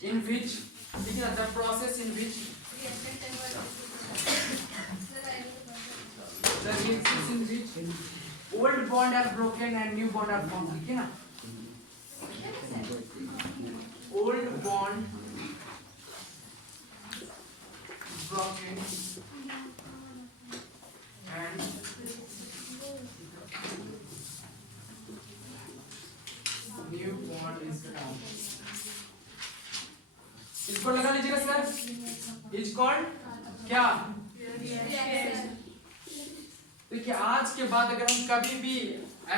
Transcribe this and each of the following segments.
in which, ठीक है, the process in which the reactions in which old bond are broken and new bond are formed, ठीक है ना, old bond broken and new bond is formed. इसको लगा लीजिएगा sir, is called क्या? देखिए आज के बाद अगर हम कभी भी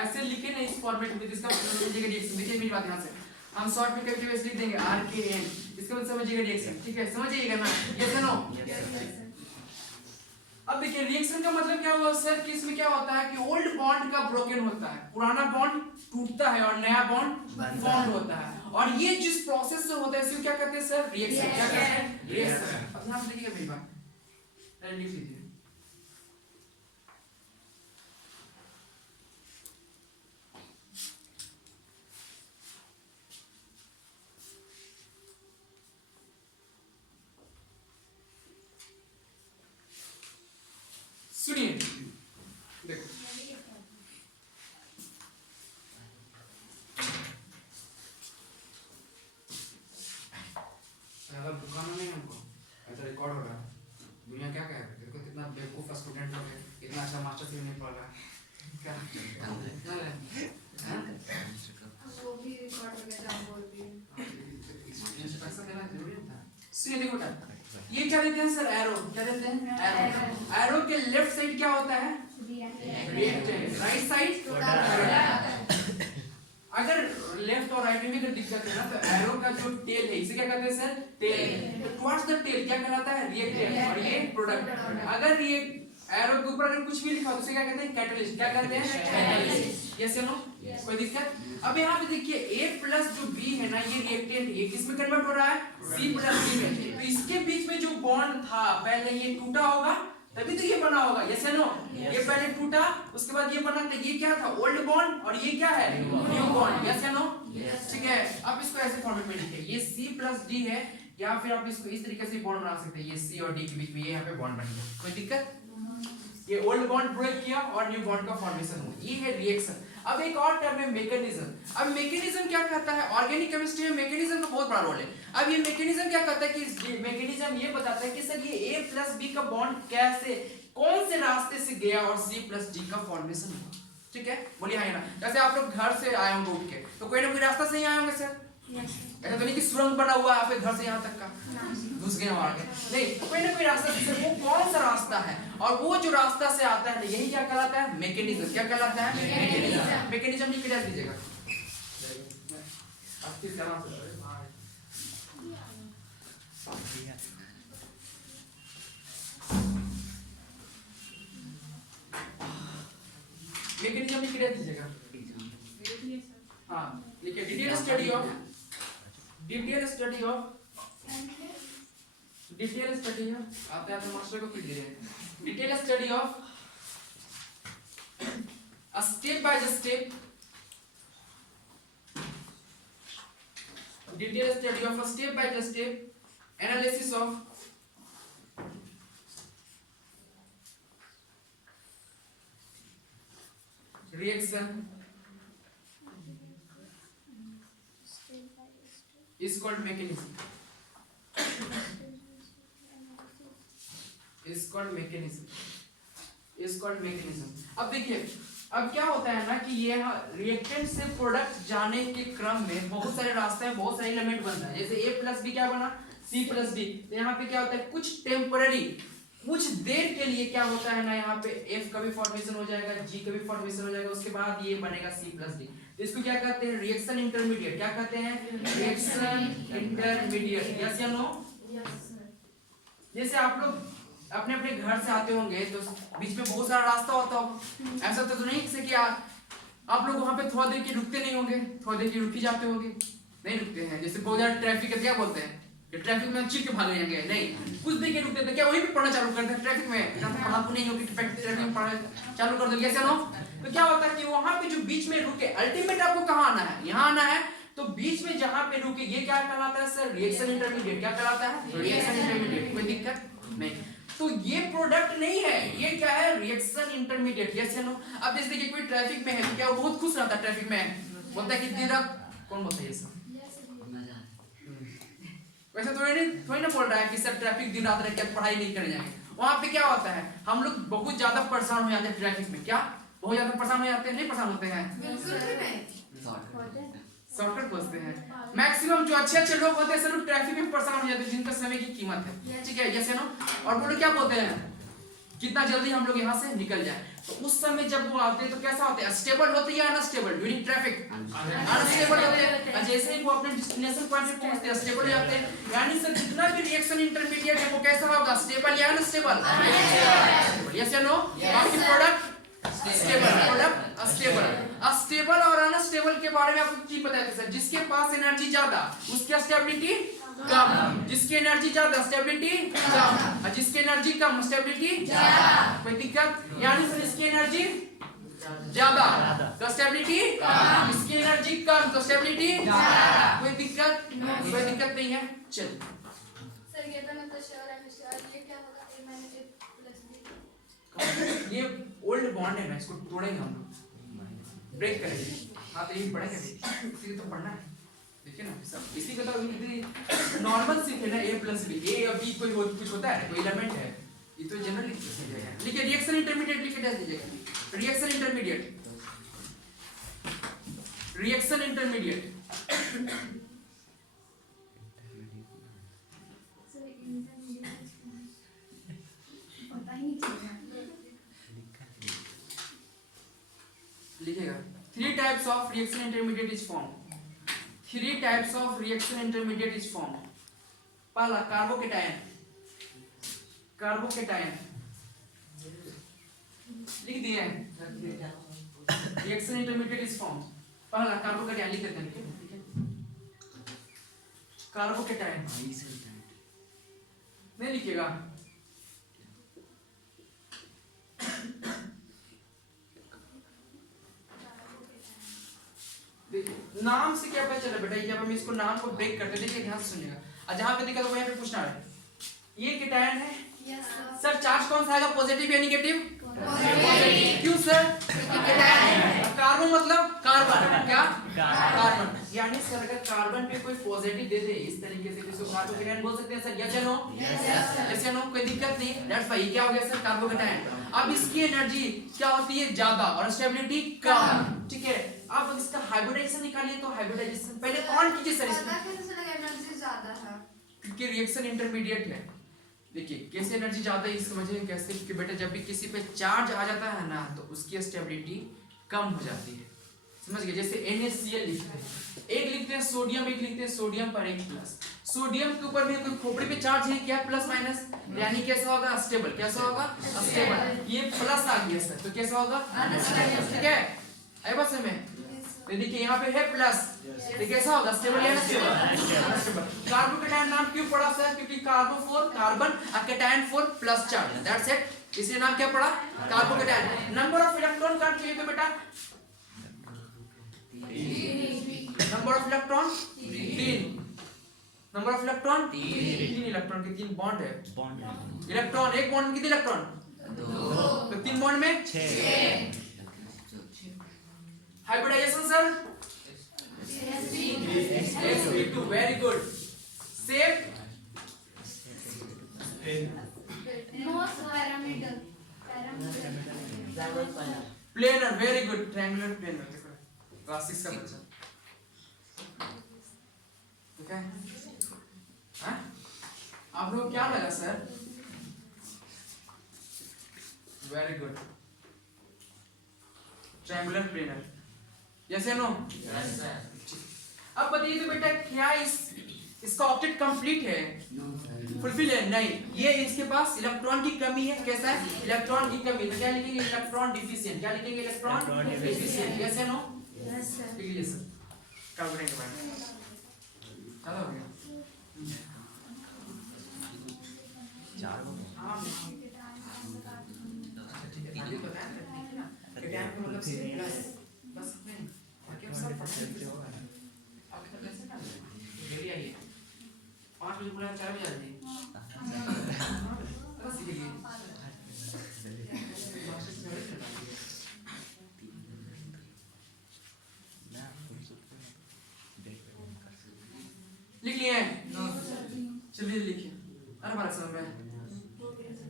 ऐसे लिखे ना इस फॉर्मेट में, इसका मतलब समझिएगा रिएक्शन। देखिए मेरी बात यहाँ से हम शॉर्ट में कभी लिख देंगे RKN, इसका मतलब समझिएगा रिएक्शन, ठीक है, समझिएगा ना, यस या नो? अब देखिए रिएक्शन का मतलब क्या हुआ सर कि इसमें क्या होता है कि ओल्ड बॉन्ड का ब्रोकन होता है, पुराना बॉन्ड टूटता है और नया बॉन्ड फॉर्म होता है, और ये जिस प्रोसेस से होता है इसको क्या कहते हैं सर? रिएक्शन। क्या कहते हैं? रिएक्शन। अब ध्यान से देखिएगा मेरी बात, लिख लीजिए। सुनिए देखो, ज्यादा बुखाना नहीं हमको, ऐसा रिकॉर्ड हो रहा है, दुनिया क्या कहे, देखो कितना बेवकूफ स्टूडेंट लोग है, इतना अच्छा मास्टर से नहीं पढ़ रहा है, क्या वो भी रिकॉर्ड वगैरह आप बोल रही हैं। पैसा देना जरूरी था। सुनिए देखो बेटा, ये क्या देते हैं सर? एरो। क्या देते हैं? एरो। एरो के लेफ्ट साइड क्या होता है? रिएक्टेंट। राइट साइड अगर लेफ्ट और राइट में भी अगर दिक्कत है ना तो एरो का जो टेल है इसे क्या कहते हैं सर? टेल। तो टुवर्ड्स द टेल क्या कहलाता है? रिएक्टेंट, और ये प्रोडक्ट। अगर ये एरो के ऊपर अगर कुछ भी लिखा हो तो उसे क्या कहते हैं? कैटलिस्ट। क्या कहते हैं? कैटलिस्ट। यस या नो? कोई दिक्कत? अब यहाँ पे देखिए A प्लस जो B है ना, ये रिएक्टेंट है, किस में कन्वर्ट हो रहा है? C प्लस D में। तो इसके बीच में जो बॉन्ड था पहले ये टूटा होगा तभी तो ये बना होगा, यस या नो? ये पहले टूटा उसके बाद ये बना, तो ये क्या था? ओल्ड बॉन्ड, और ये क्या है? न्यू बॉन्ड, यस या नो? ठीक है, अब इसको ऐसे फॉर्मेट में लिखिए, ये C प्लस D है, या फिर आप इसको इस तरीके से बॉन्ड बना सकते हैं, ये C और D के बीच में ये यहाँ पे बॉन्ड बन गया, कोई दिक्कत? ये ओल्ड बॉन्ड ब्रेक किया और न्यू बॉन्ड का फॉर्मेशन हुआ, ये है रिएक्शन। अब एक और टर्म है मैकेनिज्म। अब मैकेनिज्म क्या कहता है? ऑर्गेनिक केमिस्ट्री में मैकेनिज्म का बहुत बड़ा रोल है। अब ये मैकेनिज्म क्या कहता है कि मैकेनिज्म ये बताता है कि सर ये A प्लस B का बॉन्ड कैसे, कौन से रास्ते से गया और C प्लस D का फॉर्मेशन हुआ, ठीक है? बोलिए हाँ या ना? जैसे आप लोग घर से आए होंगे उठ के, तो कोई ना कोई रास्ता से ही आए होंगे सर, ऐसा तो नहीं कि सुरंग बना हुआ है आपके घर से यहाँ तक का, घुस गए वहां के, नहीं, कोई ना कोई रास्ता से, वो कौन सा रास्ता है, और वो जो रास्ता से आता है यही क्या कहलाता है? मैकेनिज्म। क्या कहलाता है? मैकेनिज्म। मैकेनिज्म लिख के दीजिएगा, मैकेनिज्म लिख के दीजिएगा। हाँ लिखिए, डिटेल स्टडी ऑफ आते हैं मास्टर को फिर दे रहे हैं। Detail study of a step by step, detailed study of a step by step analysis of reaction is called mechanism. अब देखिए, अब क्या होता है ना कि ये रिएक्टेंट से प्रोडक्ट जाने के क्रम में बहुत सारे रास्ते हैं, बहुत सारे एलिमेंट बनता है, जैसे A प्लस B क्या बना? C plus D। तो यहाँ पे क्या होता है, कुछ टेम्पररी, कुछ देर के लिए क्या होता है ना, यहाँ पे F का भी फॉर्मेशन हो जाएगा, G का भी फॉर्मेशन हो जाएगा, उसके बाद ये बनेगा C प्लस D। तो इसको क्या कहते हैं? Reaction intermediate. क्या कहते हैं? रिएक्शन इंटरमीडिएट, यस या नो? जैसे आप लोग अपने अपने घर से आते होंगे तो बीच में बहुत सारा रास्ता होता हो, ऐसा तो नहीं कि आप लोग वहां पे थोड़ा देर के रुकते नहीं होंगे, थोड़ा देर के रुक ही जाते होंगे, नहीं रुकते हैं। जैसे बहुत ज्यादा ट्रैफिक है, क्या बोलते हैं कि ट्रैफिक में चिर के भाग जाएंगे, नहीं, कुछ देर के रुकते थे, क्या वहीं पे पढ़ना चालू करते हैं ट्रैफिक में, पढ़ा नहीं होगी ट्रैफिक में पढ़ना चालू कर दोगे, ऐसा ना? तो क्या होता है कि वहां पे जो बीच में रुके, अल्टीमेट आपको कहाँ आना है? यहाँ आना है, तो बीच में जहां पे रुके ये क्या कहलाता है सर? Reaction intermediate. क्या कहलाता है? Reaction intermediate. कोई दिक्कत नहीं। तो ये प्रोडक्ट नहीं है, ये क्या है? Reaction intermediate. यस या नो? अब जैसे देखिए कोई ट्रैफिक में है तो क्या वो बहुत खुश रहता है? ट्रैफिक में बोलता है कितनी रात, कौन बोलता है ये सब? वैसे थोड़ी ना बोल रहा है कि सर ट्रैफिक दिन रात रह के पढ़ाई नहीं करने जाएंगे। वहां पे क्या होता है, हम लोग बहुत ज्यादा परेशान हो जाते हैं ट्रैफिक में। क्या बहुत ज्यादा परेशान हो जाते हैं? नहीं परेशान होते हैं? बिल्कुल भी नहीं। शॉर्टकट खोजते हैं। मैक्सिमम जो अच्छे लोग होते हैं सर लोग ट्रैफिक में परेशान हो जाते हैं, जिनका समय की कीमत है। ठीक है, यस या नो? और वो लोग क्या बोलते हैं, कितना जल्दी हम लोग यहाँ से निकल जाए। तो उस समय जब वो आते हैं तो कैसा होता है? स्टेबल होते हैं या अनस्टेबल? ड्यूरिंग ट्रैफिक अनस्टेबल होते हैं। जैसे ही वो अपने डेस्टिनेशन पॉइंट पे पहुंचते हैं स्टेबल हो जाते हैं। यानी सर जितना भी रिएक्शन इंटरमीडिएट है वो कैसा होगा? स्टेबल या अनस्टेबल? यस या नो? बाकी product stable, product stable. Astable और अनस्टेबल के बारे में आपको क्या पता है सर? जिसके पास एनर्जी ज्यादा उसकी स्टेबिलिटी कम, जिसकी एनर्जी ज्यादा स्टेबिलिटी कम, और जिसकी एनर्जी कम स्टेबिलिटी ज्यादा। कोई दिक्कत? यानी सर इसकी एनर्जी ज्यादा तो स्टेबिलिटी कम, इसकी एनर्जी कम तो स्टेबिलिटी ज्यादा। कोई दिक्कत? कोई दिक्कत नहीं है। चलिए सर ये तो मतलब श्योर है, ये क्या होगा? a minus a plus b। ये ओल्ड बॉन्ड है ना, इसको तोड़ेंगे हम लोग, ब्रेक करेंगे। हाँ तो यही पढ़ेंगे, इसी तो पढ़ना है। देखिए ना सब इसी का तो नॉर्मल सीखे ना, a प्लस बी। ए या बी कोई कुछ होता है, कोई एलिमेंट है, ये तो जनरल लिख दीजिएगा। लिखिए रिएक्शन इंटरमीडिएट लिख के दे दीजिएगा। Reaction intermediate, reaction intermediate. Sir intermediate पता ही नहीं चला। लिखिएगा 3 types of reaction intermediate is form. 3 types of reaction intermediate is form. पहला कार्बोकेटायन, कार्बोकेटायन लिख दिए। Reaction intermediate is form. पहला कार्बोकेटायन लिख देते हैं। कार्बोकेटायन नहीं लिखिएगा। देखिए नाम से क्या पता चला बेटा? जब हम इसको नाम को ब्रेक करते हैं, देखिए ध्यान से सुनिएगा, और जहां पे दिक्कत है वहीं पे पूछना है। ये केटायन है यस सर, चार्ज कौन सा आएगा? पॉजिटिव या नेगेटिव? पॉजिटिव। क्यों सर? केटायन है। कार्बन मतलब कार्बन, क्या? कार्बन। यानी सर अगर कार्बन पे कोई पॉजिटिव दे दे इस तरीके से, किसी को कार्बोकेटायन बोल सकते हैं सर। यस या नो? यस या नो? कोई दिक्कत नहीं। दैट्स व्हाई क्या हो गया सर? कार्बोकेटायन। अब इसकी एनर्जी क्या होती है? ज्यादा, और स्टेबिलिटी कम। ठीक है, अब इसका हाइब्रिडाइजेशन निकालिए। तो हाइब्रिडाइजेशन पहले कौन कीजिए सर? पता कैसे चलेगा एनर्जी ज्यादा है? क्योंकि रिएक्शन इंटरमीडिएट है। देखिए कैसे एनर्जी ज्यादा है समझिए कैसे कि बेटा जब भी किसी पे चार्ज आ जाता है ना तो उसकी स्टेबिलिटी कम हो जाती है। समझ गए? जैसे NaCl लिखते हैं, एक लिखते हैं सोडियम, एक लिखते हैं सोडियम पर एक प्लस। सोडियम के ऊपर भी कोई खोपड़ी पे चार्ज है क्या? प्लस माइनस, यानी कैसा होगा? स्टेबल। कैसा होगा? स्टेबल। ये प्लस आ गया सर तो कैसा होगा? अनस्टेबल। ठीक है, आई बात समझ में? तो देखिए यहाँ पे है प्लस, तो कैसा होगा? स्टेबल या अनस्टेबल। कार्बोकेटायन नाम क्यों पड़ा सर? क्योंकि कार्बो 4 कार्बन और cation 4 plus charge, that's it. इसलिए नाम क्या पड़ा? कार्बोकेटायन। नंबर ऑफ इलेक्ट्रॉन काट चाहिए तो बेटा number of electron 3। Number of electron 3 electron के 3 बॉन्ड है। इलेक्ट्रॉन एक बॉन्ड में कितने इलेक्ट्रॉन? 2। तो 3 बॉन्ड में 6। Hybridization sir sp2, very good. Same no parameter planar, very good. Triangular planar class 6 का बच्चा। ठीक है, हाँ आप लोग क्या लगा sir? Very good. Triangular planar, yes या नो? Yes sir. अब बताइए तो बेटा क्या इसका ऑक्टेट कंप्लीट है? फुलफिल है? नहीं, ये इसके पास इलेक्ट्रॉन की कमी है। कैसा है? इलेक्ट्रॉन की कमी। तो क्या लिखेंगे? Electron deficient. क्या लिखेंगे? Electron deficient. यस या नो? Yes sir. लिख लीजिए सर। कैलकुलेटर के बारे में ज़्यादा हो गया। 4 हो गए। हाँ ठीक है, ये तो है ना केटायन को मतलब से प्लस बस नहीं, बाकी सब पढ़ाई बजे बोला 4 बजे आ जाइए बस सीखिए लिख लिए चलिए लिखिए अरे बार समय में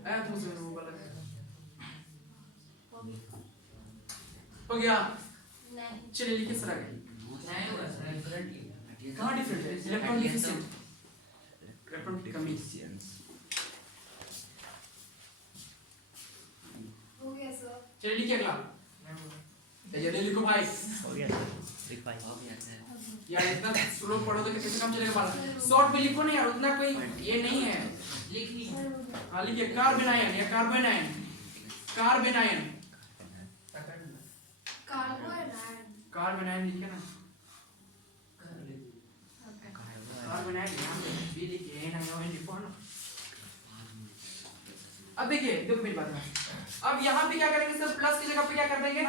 आया तुम से वो गलत हो गया चलिए लिखिए सर आगे कहाँ डिफरेंट है इलेक्ट्रॉन डिफिशिएंट इलेक्ट्रॉन की कमी हो गया सर चलिए लिखिए अगला जल्दी लिखो भाई हो गया सर लिख पाई यार इतना स्लो पढ़ो तो कैसे काम चलेगा बात शॉर्ट में लिखो ना यार उतना कोई ये नहीं है लिखनी हाँ लिखिए कार्बेनायन या कार्बेनायन कार्बेनायन कार्बेनायन लिखिए ना कार्बेनायन यहाँ पे भी लिखिए ना यहाँ लिखो ना अब देखिए देखो मेरी बात है अब यहाँ पे क्या करेंगे सर प्लस की जगह पे क्या कर देंगे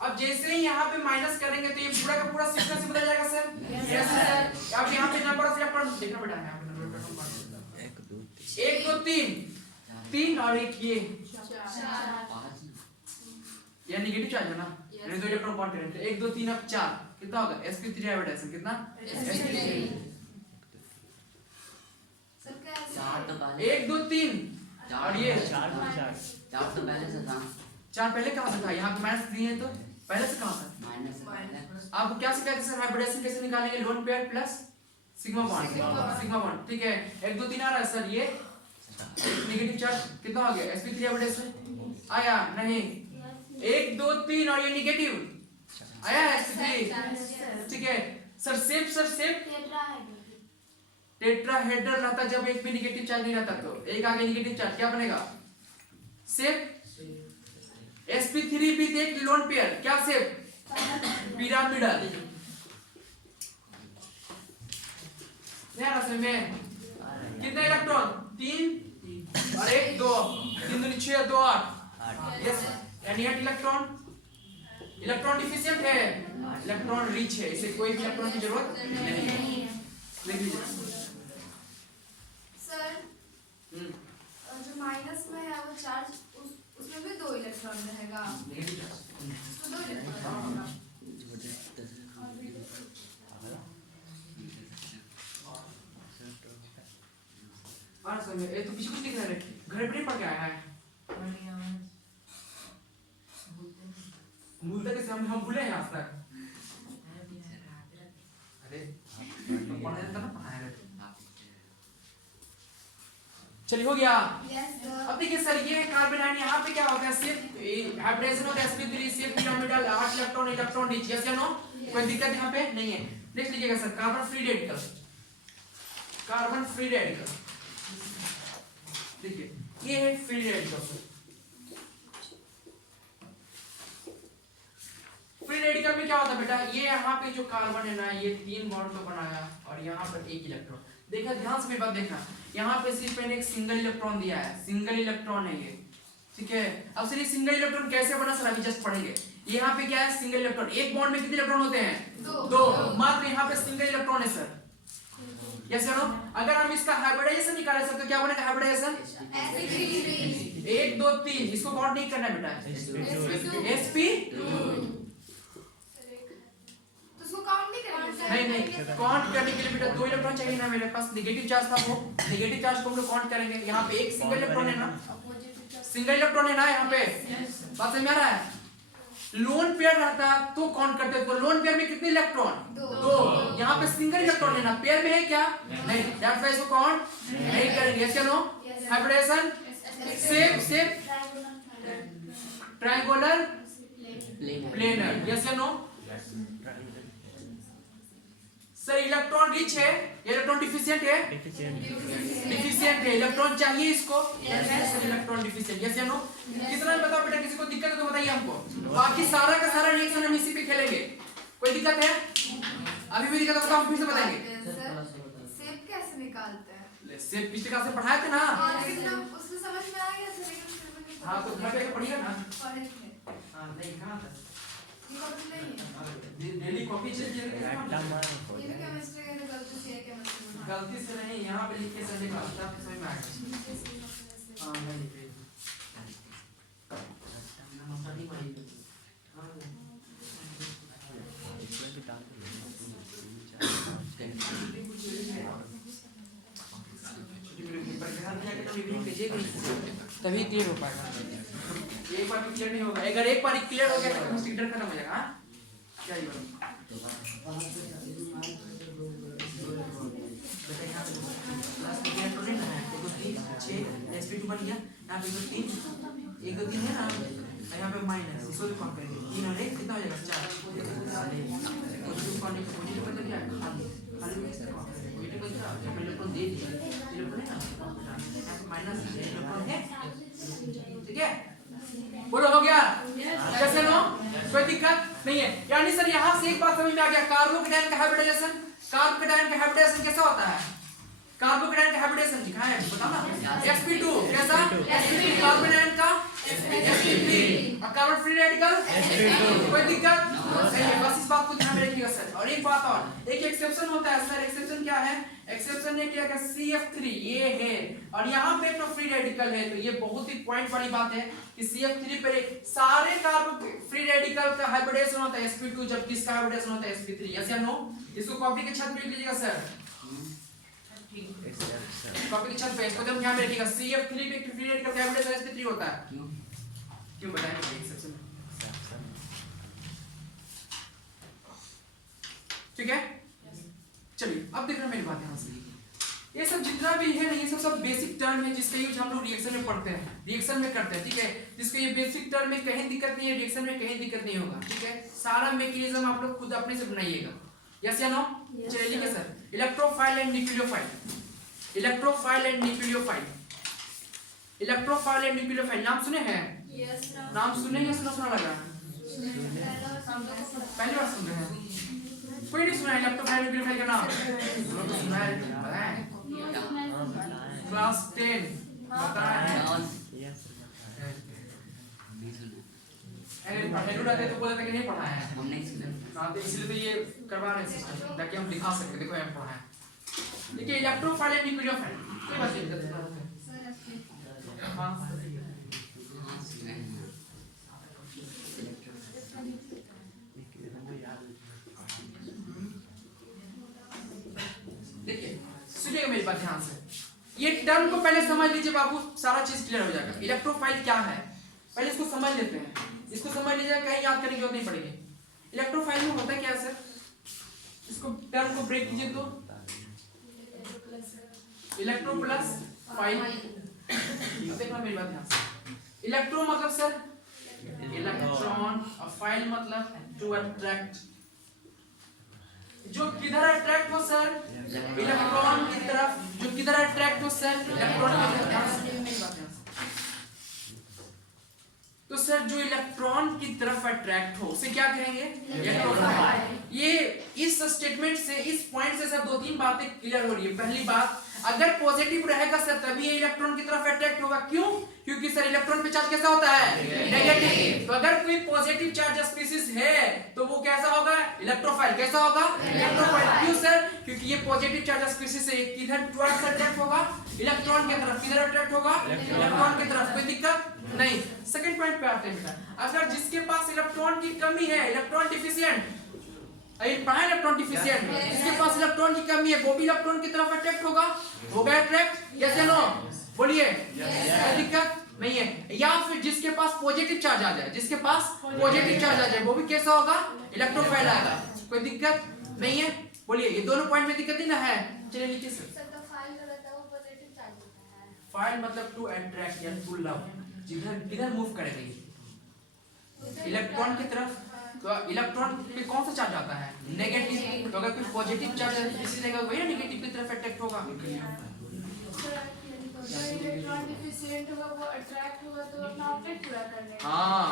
अब जैसे ही यहाँ पे माइनस करेंगे तो ये पूरा का पूरा सीक्वेंस बदल जाएगा सर यस सर अब यहाँ पे नंबर ऑफ इलेक्ट्रॉन देखना बेटा यहाँ पे नंबर ऑफ इलेक्ट्रॉन 1 2 3 3 और एक ये नेगेटिव चार्ज है ना ये दो इलेक्ट्रॉन बॉन्ड करेंगे 1 2 3 अब 4 कितना होगा sp3 हाइब्रिडाइजेशन कितना sp3 सर क्या 1 2 3 और ये 4 तो पहले से था 4 पहले कहाँ से था यहाँ पे माइनस 3 है तो पहले से कहाँ था माइनस आपको क्या सिखाया था सर हाइब्रिडाइजेशन कैसे निकालेंगे lone pair plus sigma bond ठीक है 1 2 3 आ रहा है सर ये नेगेटिव चार्ज कितना हो गया sp3 हाइब्रिडाइजेशन आया नहीं 1 2 3 और ये नेगेटिव आया sp3 ठीक है सर सेप टेट्राहेड्रल रहता जब एक भी नेगेटिव चार्ज नहीं रहता तो एक आगे नेगेटिव चार्ज क्या बनेगा सेप sp3 भी देख लोन पेयर क्या सेप पिरामिडल ध्यान में कितने इलेक्ट्रॉन 3 और 1 2 3 दूनी 6 2 8 यस यानी ये इलेक्ट्रॉन डिफिशिएंट है इलेक्ट्रॉन रिच है इसे कोई भी इलेक्ट्रॉन की जरूरत नहीं है लिख लीजिए सर जो माइनस में है वो चार्ज उसमें भी 2 इलेक्ट्रॉन रहेगा उसमें 2 इलेक्ट्रॉन और समय ये तो पीछे कुछ लिख रहा है घर पे नहीं पढ़ के आया है भूलते कैसे हम भूले हैं आज तक अरे पढ़ा जाता ना पढ़ाया चलिए हो गया अब देखिए सर ये कार्बन आयन यहाँ पे क्या होता है सिर्फ हाइब्रिडाइजेशन होता है sp3 सिर्फ पिरामिडल 8 इलेक्ट्रॉन रिच यस या नो कोई दिक्कत यहाँ पे नहीं है नेक्स्ट लीजिएगा सर कार्बन फ्री रेडिकल देखिए ये है फ्री रेडिकल फ्री रेडिकल में क्या होता है बेटा ये यहाँ पे जो कार्बन है ना ये 3 बॉन्ड तो बनाया और यहाँ पर 1 इलेक्ट्रॉन देखा ध्यान से मेरी बात देखना यहाँ पे सिर्फ मैंने एक सिंगल इलेक्ट्रॉन दिया है सिंगल इलेक्ट्रॉन है ये ठीक है अब सर ये सिंगल इलेक्ट्रॉन कैसे बना सर अभी जस्ट पढ़ेंगे यहाँ पे क्या है सिंगल इलेक्ट्रॉन एक बॉन्ड में कितने इलेक्ट्रॉन होते हैं 2 मात्र यहाँ पे सिंगल इलेक्ट्रॉन है सर यस या नो अगर हम इसका हाइब्रिडाइजेशन निकाले सर तो क्या बनेगा हाइब्रिडाइजेशन 1 2 3 इसको काउंट नहीं करना बेटा sp नहीं काउंट करने के लिए बेटा 2 इलेक्ट्रॉन चाहिए ना मेरे पास नेगेटिव चार्ज था वो नेगेटिव चार्ज को हम लोग काउंट करेंगे यहाँ पे एक सिंगल इलेक्ट्रॉन है ना यहाँ पे बात समझ में आ रहा है लोन पेयर रहता तो काउंट करते तो लोन पेयर में कितने इलेक्ट्रॉन 2 यहाँ पे सिंगल इलेक्ट्रॉन है ना पेयर में है क्या नहीं दैट्स व्हाई इसको काउंट नहीं करेंगे यस या नो हाइब्रिडेशन सेप ट्रायंगुलर प्लेनर यस या नो सर इलेक्ट्रॉन रिच है इलेक्ट्रॉन डिफिशिएंट है डिफिशिएंट है इलेक्ट्रॉन चाहिए इसको इलेक्ट्रॉन डिफिशिएंट यस या नो कितना बताओ बेटा किसी को दिक्कत है तो बताइए हमको बाकी सारा का सारा रिएक्शन हम इसी पे खेलेंगे कोई दिक्कत है अभी भी दिक्कत बताओ हम फिर से बताएंगे सेप कैसे निकालते हैं सेप पिछले क्लास में पढ़ाए थे ना उसमें समझ में आ गया था लेकिन हां तो घर पे पढ़िएगा ना पढ़ेंगे हां नहीं कहां था कॉपी नहीं है। डेली कॉपी चेक किया कैसे अड्डा मालूम? मार हो ये जाए केमिस्ट्री के गलती से है केमिस्ट्री में। गलती से नहीं, यहाँ पे लिख के संडे का तब समझ में आएगा। हाँ मैं लिख रही हूँ। इसमें भी डाल दो तभी क्लियर हो पाएगा। एक बार भी क्लियर नहीं होगा, अगर एक बार क्लियर हो गया तो केमिस्ट्री डर खत्म हो जाएगा। हाँ क्या ही बोलूं। sp2 बन गया, यहाँ पे 3 1 2 3 है ना, यहाँ पे माइनस, इसको भी कौन करेंगे 3 और 1 कितना हो जाएगा 4। पॉजिटिव कौन है, पॉजिटिव मतलब क्या है खाली खाली में इसका पॉजिटिव मतलब जब इलेक्ट्रॉन दे दिया इलेक्ट्रॉन है ना, यहाँ पे माइनस इलेक्ट्रॉन है, ठीक है बोलो हो गया जैसे नो कोई दिक्कत नहीं है। यानी सर यहाँ से एक बात समझ में आ गया, कार्बोकेटायन का हाइब्रिडाइजेशन, कार्बोकेटायन का हाइब्रिडाइजेशन कैसा होता है, कार्बोकेटायन का हाइब्रिडाइजेशन दिखा है बताओ ना, sp2 कैसा, sp3 कार्बोकेटायन का sp3 और कार्बन फ्री रेडिकल sp2, कोई दिक्कत नहीं है, बस इस बात को ध्यान में रखिएगा सर। और एक बात और, एक एक्सेप्शन होता है सर, एक्सेप्शन क्या है, एक्सेप्शन ने क्या है CF3 ये है और यहाँ पे तो फ्री रेडिकल है, तो ये बहुत ही पॉइंट वाली बात है कि CF3 पे सारे कार्बन फ्री रेडिकल का हाइब्रिडेशन होता है sp2, जबकि इसका हाइब्रिडेशन होता है sp3, यस या नो। इसको कॉपी के छत पे लिख लीजिएगा सर, कॉपी के छत पे इसको ध्यान में रखिएगा, CF3 पे फ्री रेडिकल का हाइब्रिडेशन sp3 होता है। क्यों बताएंगे एक्सेप्शन, ठीक है चलिए अब देखना मेरी बात ध्यान से, ये सब जितना भी है ना ये सब बेसिक टर्म है जिसका यूज हम लोग रिएक्शन में पढ़ते हैं, रिएक्शन में करते हैं, ठीक है। जिसको ये बेसिक टर्म में कहीं दिक्कत नहीं है, रिएक्शन में कहीं दिक्कत नहीं होगा, ठीक है। सारा मैकेनिज्म आप लोग खुद अपने से बनाइएगा, यस या नो। चलिए लिखिए sir, electrophile and nucleophile, electrophile and nucleophile, electrophile and nucleophile नाम सुने हैं, नाम सुने या सुना लगा, पहली बार सुन रहे हैं, कोई नहीं सुना इलेक्ट्रोफाइल न्यूक्लियोफाइल का नाम, सुना है क्लास 10 बताएं, अरे पढ़ेलू रहते तो बोलते कि नहीं पढ़ा है, हम नहीं सुने, हाँ तो इसलिए तो ये करवा रहे हैं सिस्टम ताकि हम दिखा सके देखो हम पढ़ा है। देखिए इलेक्ट्रोफाइल एंड न्यूक्लियोफाइल कोई बात नहीं करते हाँ देखिए सुनिएगा मेरी बात ध्यान से, ये टर्म को पहले समझ लीजिए बाबू, सारा चीज क्लियर हो जाएगा। इलेक्ट्रोफाइल क्या है पहले इसको समझ लेते हैं, इसको समझ लीजिए, कहीं याद करने की जरूरत नहीं पड़ेगी। इलेक्ट्रोफाइल में होता है क्या सर, इसको टर्म को ब्रेक कीजिए तो इलेक्ट्रो प्लस फाइल, देखना मेरी बात ध्यान से, इलेक्ट्रो मतलब सर इलेक्ट्रॉन और फाइल मतलब टू अट्रैक्ट, जो किधर अट्रैक्ट हो सर इलेक्ट्रॉन की तरफ, जो किधर अट्रैक्ट हो सर इलेक्ट्रॉन की तरफ, तो सर जो इलेक्ट्रॉन की तरफ अट्रैक्ट हो उसे क्या कहेंगे इलेक्ट्रोफाइल। ये इस स्टेटमेंट से, इस पॉइंट से सर 2-3 बातें क्लियर हो रही है। पहली बात, अगर पॉजिटिव रहेगा सर तभी ये इलेक्ट्रॉन की तरफ अट्रैक्ट होगा, क्यों, क्योंकि सर इलेक्ट्रॉन पे चार्ज कैसा होता है नेगेटिव, तो अगर कोई पॉजिटिव चार्ज स्पीशीज है तो वो कैसा होगा इलेक्ट्रोफाइल, कैसा होगा इलेक्ट्रोफाइल, क्यों सर, क्योंकि ये पॉजिटिव चार्ज स्पीशीज से किधर टुवर्ड्स अट्रैक्ट होगा इलेक्ट्रॉन की तरफ, किधर अट्रैक्ट होगा इलेक्ट्रॉन की तरफ, कोई दिक्कत नहीं। सेकंड पॉइंट पे आते हैं बेटा, अगर जिसके पास इलेक्ट्रॉन की कमी है, इलेक्ट्रॉन डिफिशिएंट, इलेक्ट्रॉन डिफिशिएंट, जिसके पास इलेक्ट्रॉन की कमी है वो भी इलेक्ट्रॉन की तरफ अट्रैक्ट होगा अट्रैक्ट, यस या नो, बोलिए कोई दिक्कत नहीं है। या फिर जिसके पास पॉजिटिव चार्ज आ जाए, जिसके पास पॉजिटिव चार्ज आ जाए वो भी कैसा होगा इलेक्ट्रोफाइल आएगा, कोई दिक्कत नहीं है, बोलिए ये दोनों पॉइंट में दिक्कत नहीं ना है। चलिए नीचे से, फाइल मतलब टू अट्रैक्ट या टू लव, जिधर किधर मूव करेगी इलेक्ट्रॉन की तरफ, तो इलेक्ट्रॉन पे कौन सा चार्ज आता है नेगेटिव, तो अगर कोई पॉजिटिव चार्ज इसी जगह वही नेगेटिव की तरफ अट्रैक्ट होगा। इलेक्ट्रॉन डिफिशिएंट होगा वो अट्रैक्ट होगा तो अपना ऑब्जेक्ट पूरा कर लेगा, हाँ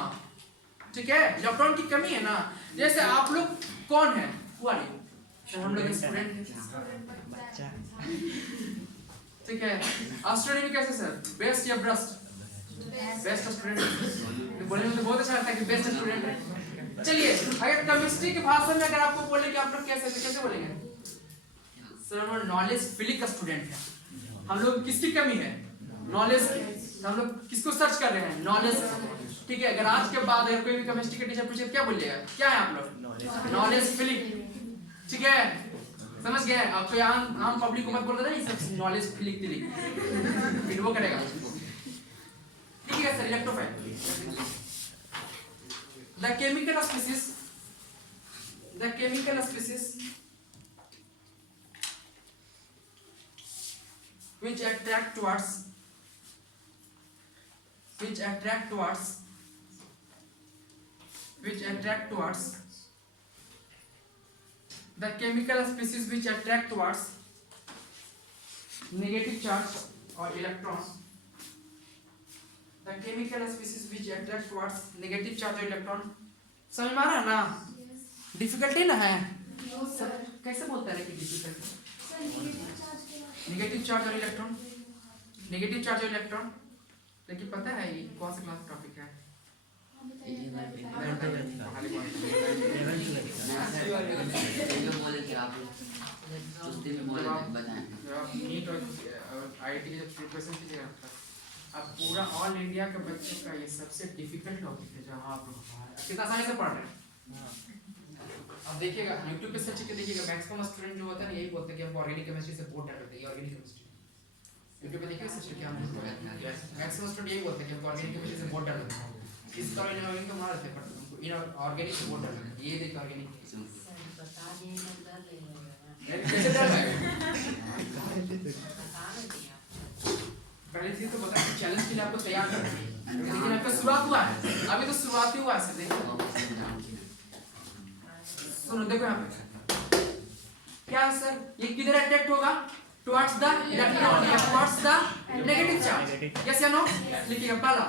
ठीक है, इलेक्ट्रॉन की कमी है ना, जैसे आप लोग कौन है सर, हम लोग स्टूडेंट बच्चा, ठीक है। स्टूडेंट में कैसे सर, बेस्ट या ब्रस्ट, बेस्ट स्टूडेंट, बोलने में तो बहुत अच्छा लगता है कि बेस्ट स्टूडेंट है, चलिए अगर केमिस्ट्री की भाषा में अगर आपको बोले कि आप लोग कैसे बोलेंगे सर? हम लोग नॉलेज फिलिक स्टूडेंट है। हम लोग किसकी कमी है? नॉलेज की। हम लोग किसको सर्च कर रहे हैं? नॉलेज। ठीक है, अगर आज के बाद अगर कोई भी केमिस्ट्री के टीचर पूछे क्या बोलिएगा? क्या है आप लोग? Knowledge philic. ठीक है, समझ गए? आपको यहाँ आम पब्लिक को मत बोल रहे सब नॉलेज फिलिक फिर वो करेगा। ठीक है sir, electrophile the chemical species which attract towards the chemical species which attract towards negative charge or electron. The chemical species which attract towards negative charge or electron. समझ में आ रहा है ना? डिफिकल्टी ना है सर? कैसे बोलते हैं कि डिफिकल्टी? नेगेटिव चार्ज और इलेक्ट्रॉन, नेगेटिव चार्ज और इलेक्ट्रॉन। लेकिन पता है ये कौन सा क्लास टॉपिक है? नीट और आईआईटी के जब प्रिपरेशन कीजिएगा अब पूरा ऑल इंडिया के बच्चों का ये सबसे डिफिकल्ट टॉपिक है जहाँ आप लोग कितना आसानी से पढ़ रहे हैं। अब देखिएगा YouTube पे सर्च करके देखिएगा, मैक्सिमम स्टूडेंट जो होता है ना यही बोलते हैं कि हमको ऑर्गेनिक केमिस्ट्री से बहुत डर लगता है। ऑर्गेनिक केमिस्ट्री YouTube पे देखिए सर्च करके मैक्सिमम स्टूडेंट यही बोलते हैं कि हमको ऑर्गेनिक केमिस्ट्री से बहुत डर लगता है। इस तरह इनऑर्गेनिक तो मार देते हैं पर हमको इनऑर्गेनिक से बहुत डर लगता है। ये देखिए ऑर्गेनिक कैसे डर लगेगा? पहले चीज तो बता चैलेंज के लिए आपको तैयार करना है, लेकिन आपका शुरुआत हुआ है, अभी तो शुरुआत ही हुआ है सर। देखो सुनो, देखो यहाँ पे क्या है सर? ये किधर अट्रैक्ट होगा? टुवर्ड्स द इलेक्ट्रॉन या towards the negative charge. Yes या नो? लिखिएगा पहला,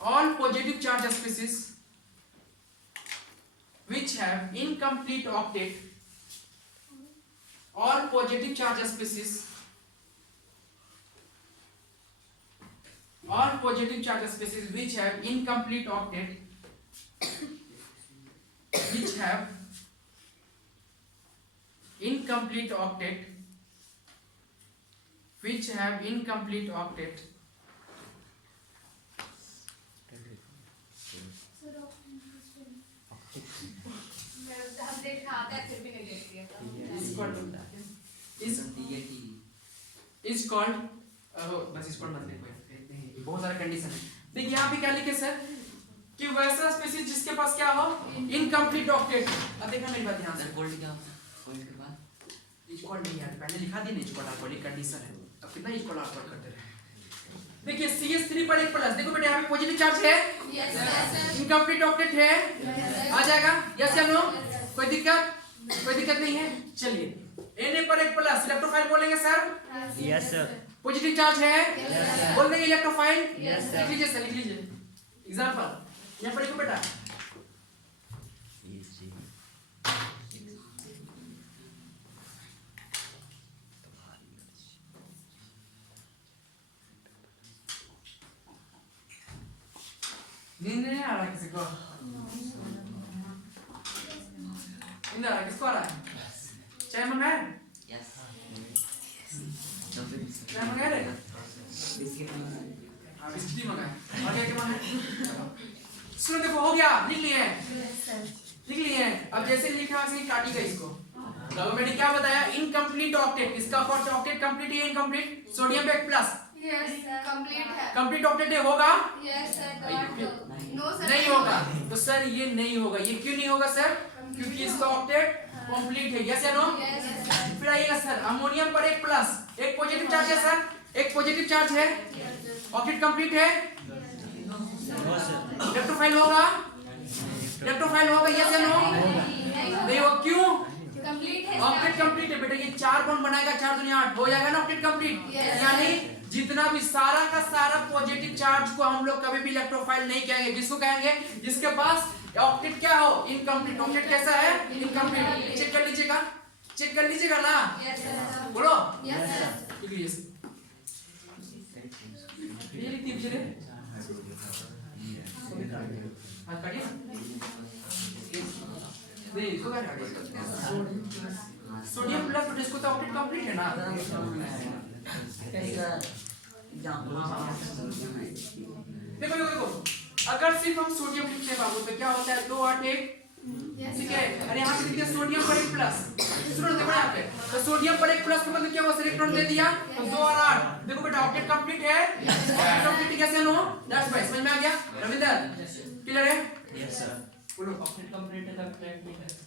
all positive charge species which have incomplete octet, all positive charge species, all positive charge species which have incomplete octet, which have incomplete octet, which have incomplete octet, is called बस इसको मत लिखो, बहुत सारे condition है। देखिए यहाँ पे क्या लिखे सर कि वैसा स्पीशीज जिसके पास क्या हो? Incomplete octet. अब देखना मेरी बात ध्यान से, कोल्ड क्या कोल्ड के बाद इक्वल नहीं यार, पहले लिखा दिए नहीं इक्वल आपको, कंडीशन है। अब कितना इक्वल आप वर्क करते रहे। देखिए CH3 पर एक प्लस, देखो बेटा यहाँ पे पॉजिटिव चार्ज है, इनकम्प्लीट ऑक्टेट है, आ जाएगा? यस या नो? कोई दिक्कत नहीं है। चलिए Na पर एक प्लस, इलेक्ट्रोफाइल बोलेंगे sir? Yes sir. Positive charge है, बोल देंगे इलेक्ट्रोफाइल? लिख लीजिए सर, लिख लीजिए एग्जांपल यहाँ पर लिखो बेटा। नींद नहीं आ रहा किसी को? नींद आ रहा किसको? आ रहा है? चाय मंगाए? यस चाय मंगाए रे? बिस्किट हाँ बिस्किट ही मंगाए। और क्या क्या मंगाए? सुनो देखो हो गया, लिख लिए। अब जैसे लिखा वैसे ही काटिएगा इसको। तो मैंने क्या बताया? इनकम्प्लीट ऑक्टेट, इसका ऑक्टेट कंप्लीट है इनकम्प्लीट? सोडियम पे एक प्लस, कंप्लीट ऑक्टेट होगा? नहीं होगा। तो सर ये नहीं होगा। ये क्यों नहीं होगा सर? क्योंकि इसका ऑक्टेट कंप्लीट है। यस या नो? फिर आइएगा सर, अमोनियम पर एक प्लस, एक पॉजिटिव चार्ज है सर, एक पॉजिटिव चार्ज है, ऑक्टेट कंप्लीट है, इलेक्ट्रोफाइल होगा? यस या नो? नहीं हो, क्यों? ऑक्टेट कंप्लीट है बेटा, ये 4 बॉन्ड बनाएगा, 4 दूनी 8 हो जाएगा ना ऑक्टेट कंप्लीट। यानी जितना भी सारा का सारा पॉजिटिव चार्ज को हम लोग कभी भी इलेक्ट्रोफाइल नहीं कहेंगे। किसको कहेंगे? जिसके पास ऑक्टेट क्या हो? इनकम्प्लीट। ऑक्टेट कैसा है? इनकम्प्लीट। चेक कर लीजिएगा ना? बोलो लिख लीजिए। हाथ काटिए नहीं इसको क्या काटिए सोडियम प्लस बट इसको तो ऑक्टेट कंप्लीट है ना देखो देखो देखो अगर सिर्फ हम सोडियम लिखते हैं बाबू तो क्या होता है 2 8 1 ठीक है और यहाँ पे देखिए सोडियम पर एक प्लस सुनो देखो यहाँ पे तो सोडियम पर एक प्लस का मतलब क्या हुआ इलेक्ट्रॉन दे दिया तो 2 और 8 देखो बेटा ऑक्टेट कंप्लीट है कंप्लीट कैसे नो दैट्स वाई समझ में आ गया रविंदर क्लियर है यस सर बोलो ऑक्टेट कंप्लीट है तब ट्रैक नहीं करेगा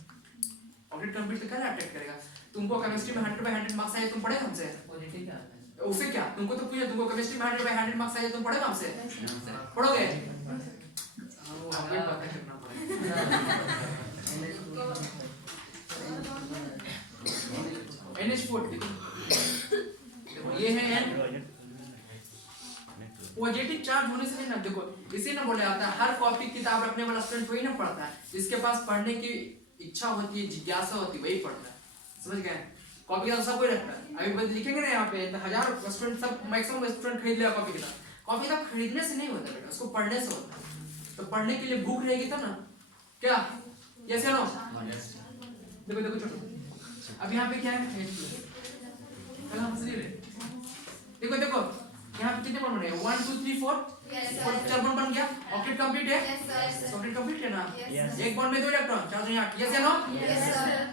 ऑक्टेट कंप्लीट तो क्या अटैक करेगा तुमको केमिस्ट्री में 100/100 मार्क्स आए तुम पढ़े हमसे पॉजिटिव क्या आता है उससे क्या तुमको तो पूछा तुमको केमिस्ट्री में 100/100 मार्क्स आए तुम पढ़े हमसे पढ़ोगे आपको ही पता करना पड़ेगा NH4 देखो ये है N पॉजिटिव चार्ज होने से नहीं ना देखो इसे ना बोला जाता है हर कॉपी किताब रखने वाला स्टूडेंट वही ना पढ़ता है जिसके पास पढ़ने की इच्छा होती है जिज्ञासा होती है वही पढ़ता है समझ गए कॉपी किताब सब कोई रखता है अभी बस लिखेंगे ना यहाँ पे तो 1000 स्टूडेंट सब मैक्सिमम स्टूडेंट खरीद लेगा कॉपी किताब खरीदने से नहीं होता बेटा उसको पढ़ने से होता है तो पढ़ने के लिए भूख रहेगी तब ना क्या यस या नो देखो देखो छोटो अब यहाँ पे क्या है कल हम समझ रहे देखो देखो यहाँ पे कितने बॉन्ड बने 1 2 3 4 4 बॉन्ड बन गया ऑक्टेट कंप्लीट है ऑक्टेट कंप्लीट है ना एक बॉन्ड में 2 इलेक्ट्रॉन 4 2 8 यस या नो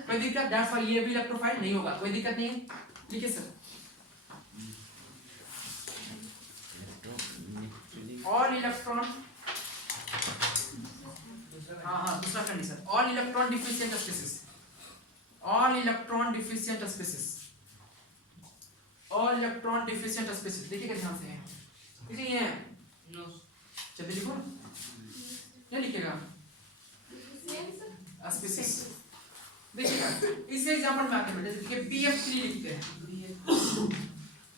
कोई दिक्कत दैट्स व्हाई ये भी इलेक्ट्रोफाइल नहीं होगा कोई दिक्कत नहीं है लिखिए सर ऑल इलेक्ट्रॉन हाँ दूसरा condition all electron deficient species all electron deficient species all electron deficient species देखिएगा ध्यान से लिखिए ये नो चलिए लिखो क्या लिखेगा स्पीसीज देखिएगा इस एग्जांपल में आते हैं जैसे कि BF3 लिखते हैं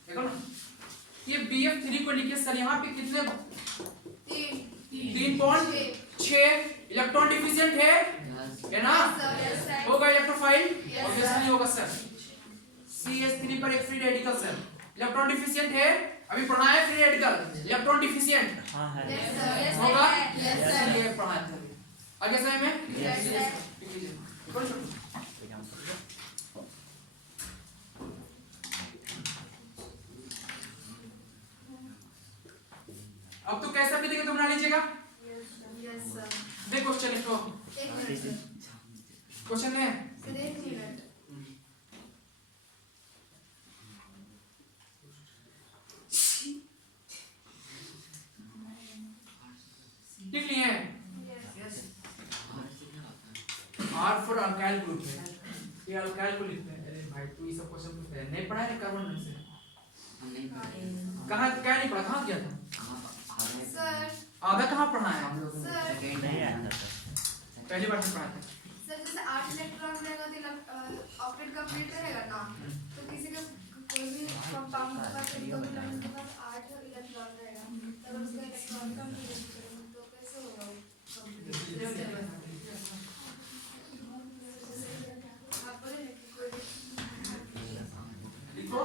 देखो ना ये BF3 को लिखिए सर यहाँ पे कितने 3 बॉन्ड 6 इलेक्ट्रॉन डिफिशिएंट है ना होगा इलेक्ट्रोफाइल ऑब्वियसली होगा सर CH3 पर एक free radical sir electron deficient है अभी पढ़ा है फ्री रेडिकल इलेक्ट्रॉन डिफिशिएंट हां है होगा ये पढ़ा है आगे समय में अब तो कैसे अपने तुम बना लीजिएगा देखो क्वेश्चन लिखो क्वेश्चन है लिख लिए R फॉर अल्काइल ग्रुप है ये अल्काइल को लिखते हैं अरे भाई तू ये सब क्वेश्चन पूछते है नहीं पढ़ा है कार्बन से कहाँ क्या नहीं पढ़ा कहाँ गया था सर आधा कहाँ पढ़ा है हम लोग सर नहीं आता सर पहली बार से पढ़ा था सर जैसे 8 इलेक्ट्रॉन रहेगा तो ऑक्टेट कंप्लीट रहेगा ना तो किसी का कोई भी कंपाउंड का पास एक दो इलेक्ट्रॉन के पास 8 इलेक्ट्रॉन रहेगा तब उसका इलेक्ट्रॉन कंप्लीट तो कैसे होगा आप बोले कि कोई लिखो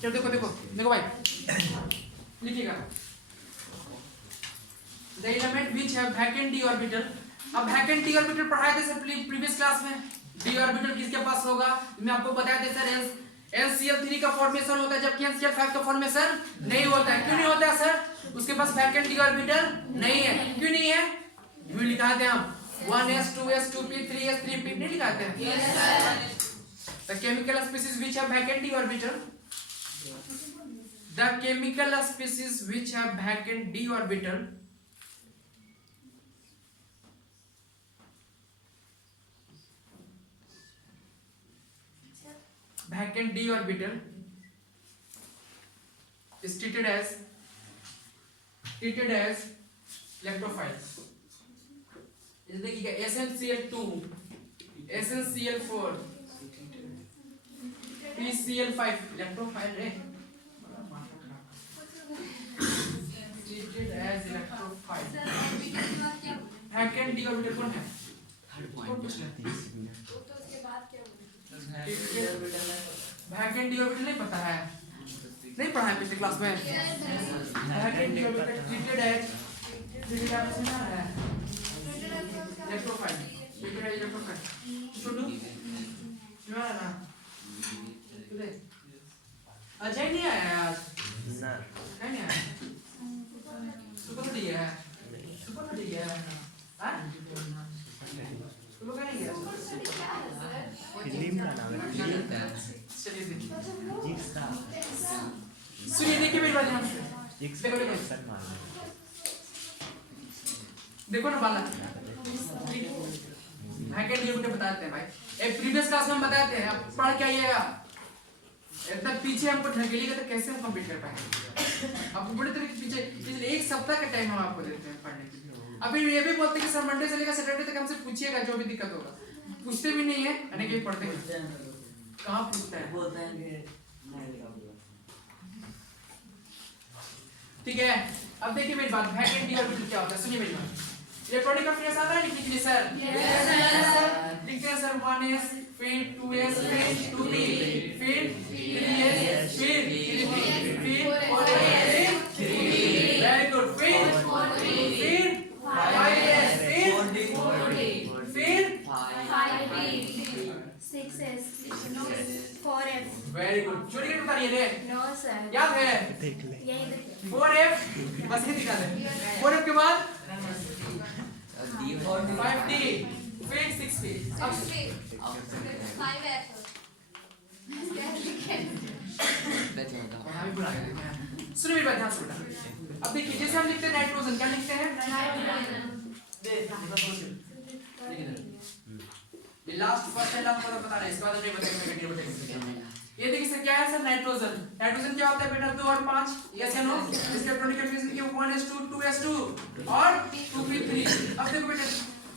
चलो देखो देखो देखो भाई लिखिएगा the element which have vacant d orbital अब वैकेंट d ऑर्बिटल पढ़ाए थे सर प्रीवियस क्लास में d ऑर्बिटल किसके पास होगा मैं आपको बताया था सर NCl3 का फॉर्मेशन होता है जबकि NCl5 का फॉर्मेशन नहीं होता है क्यों नहीं होता है सर उसके पास वैकेंट d ऑर्बिटल नहीं है क्यों नहीं है ये लिखा थे हम 1s 2s 2p 3s 3p नहीं लिखाते हैं yes sir the chemical species which have vacant d orbital the chemical species which have vacant d orbital is treated as electrophile. जैसे देखिएगा SnCl2, SnCl4, PCl5 इलेक्ट्रोफाइल रे treated as electrophile. Sir orbital के बाद क्या बोले? Vacant D orbital कौन है? Third कौन पॉइंट पूछ रहा है? तो उसके बाद क्या बोले? वैकेंट डी ऑर्बिटल नहीं पता है? नहीं पढ़ा है पिछले क्लास में? Vacant D orbital treated as सुना है? Electrophile, treated as electrophile. सुनो, सुना है ना? अजय नहीं आया आज? ना है नहीं आया? सुपर तो दिया है? सुपर तो दिया है? हाँ? सुपर का नहीं गया? फिल्म का नाम है चलिए देखिए। जिक्सा सुनिए देखिए मेरी बात ध्यान से। जिक्सा देखो देखो सर मारना देखो ना बाला। वैकेंट डी ऑर्बिटल बताते हैं भाई। एक प्रीवियस क्लास में हम बताते हैं, अब पढ़ के आइएगा। इतना पीछे हमको ढकेलिएगा तो कैसे हम कंप्लीट कर पाएंगे? आपको बड़े तरह के पीछे पिछले एक सप्ताह का टाइम हम आपको देते हैं पढ़ने के लिए। अभी ये भी बोलते हैं कि सर मंडे से लेकर सैटरडे तक हमसे पूछिएगा जो भी दिक्कत होगा। पूछते भी नहीं है, यानी कि पढ़ते हैं। कहाँ पूछते हैं? बोलते हैं कि नहीं लिखा हुआ। ठीक है, अब देखिए मेरी बात, वैकेंट डी ऑर्बिटल क्या होता है? सुनिए मेरी बात। इलेक्ट्रॉनिक कंफिगरेशन आता है लिखने के लिए सर? यस। लिखते हैं सर 1s, फिर 2s, फिर 2p, फिर 3s, फिर 3p, फिर 4s, फिर 3p। Very good. फिर 5s, फिर 4F वेरी गुड। चोरी के उतारिए रे, नो सर याद है? देख ले यही देखिए 4f बस ये दिखा दे। 4f के बाद 5d, फिर 6p। अब 5F पढ़ा भी बुला देते हैं। सुनिए मेरी बात ध्यान से बेटा। अब देखिए जैसे हम लिखते हैं नाइट्रोजन, क्या लिखते हैं? ये लास्ट फर्स्ट एंड लास्ट बता रहे हैं, इसके बाद हमें बताएंगे वैकेंट डी ऑर्बिटल। ये देखिए सर क्या है सर? नाइट्रोजन। नाइट्रोजन क्या होता है बेटा? 2 और 5, यस या नो? इसके इलेक्ट्रॉनिक कंफिगरेशन के 1s2, 2s2 और 2p3। अब देखो बेटा,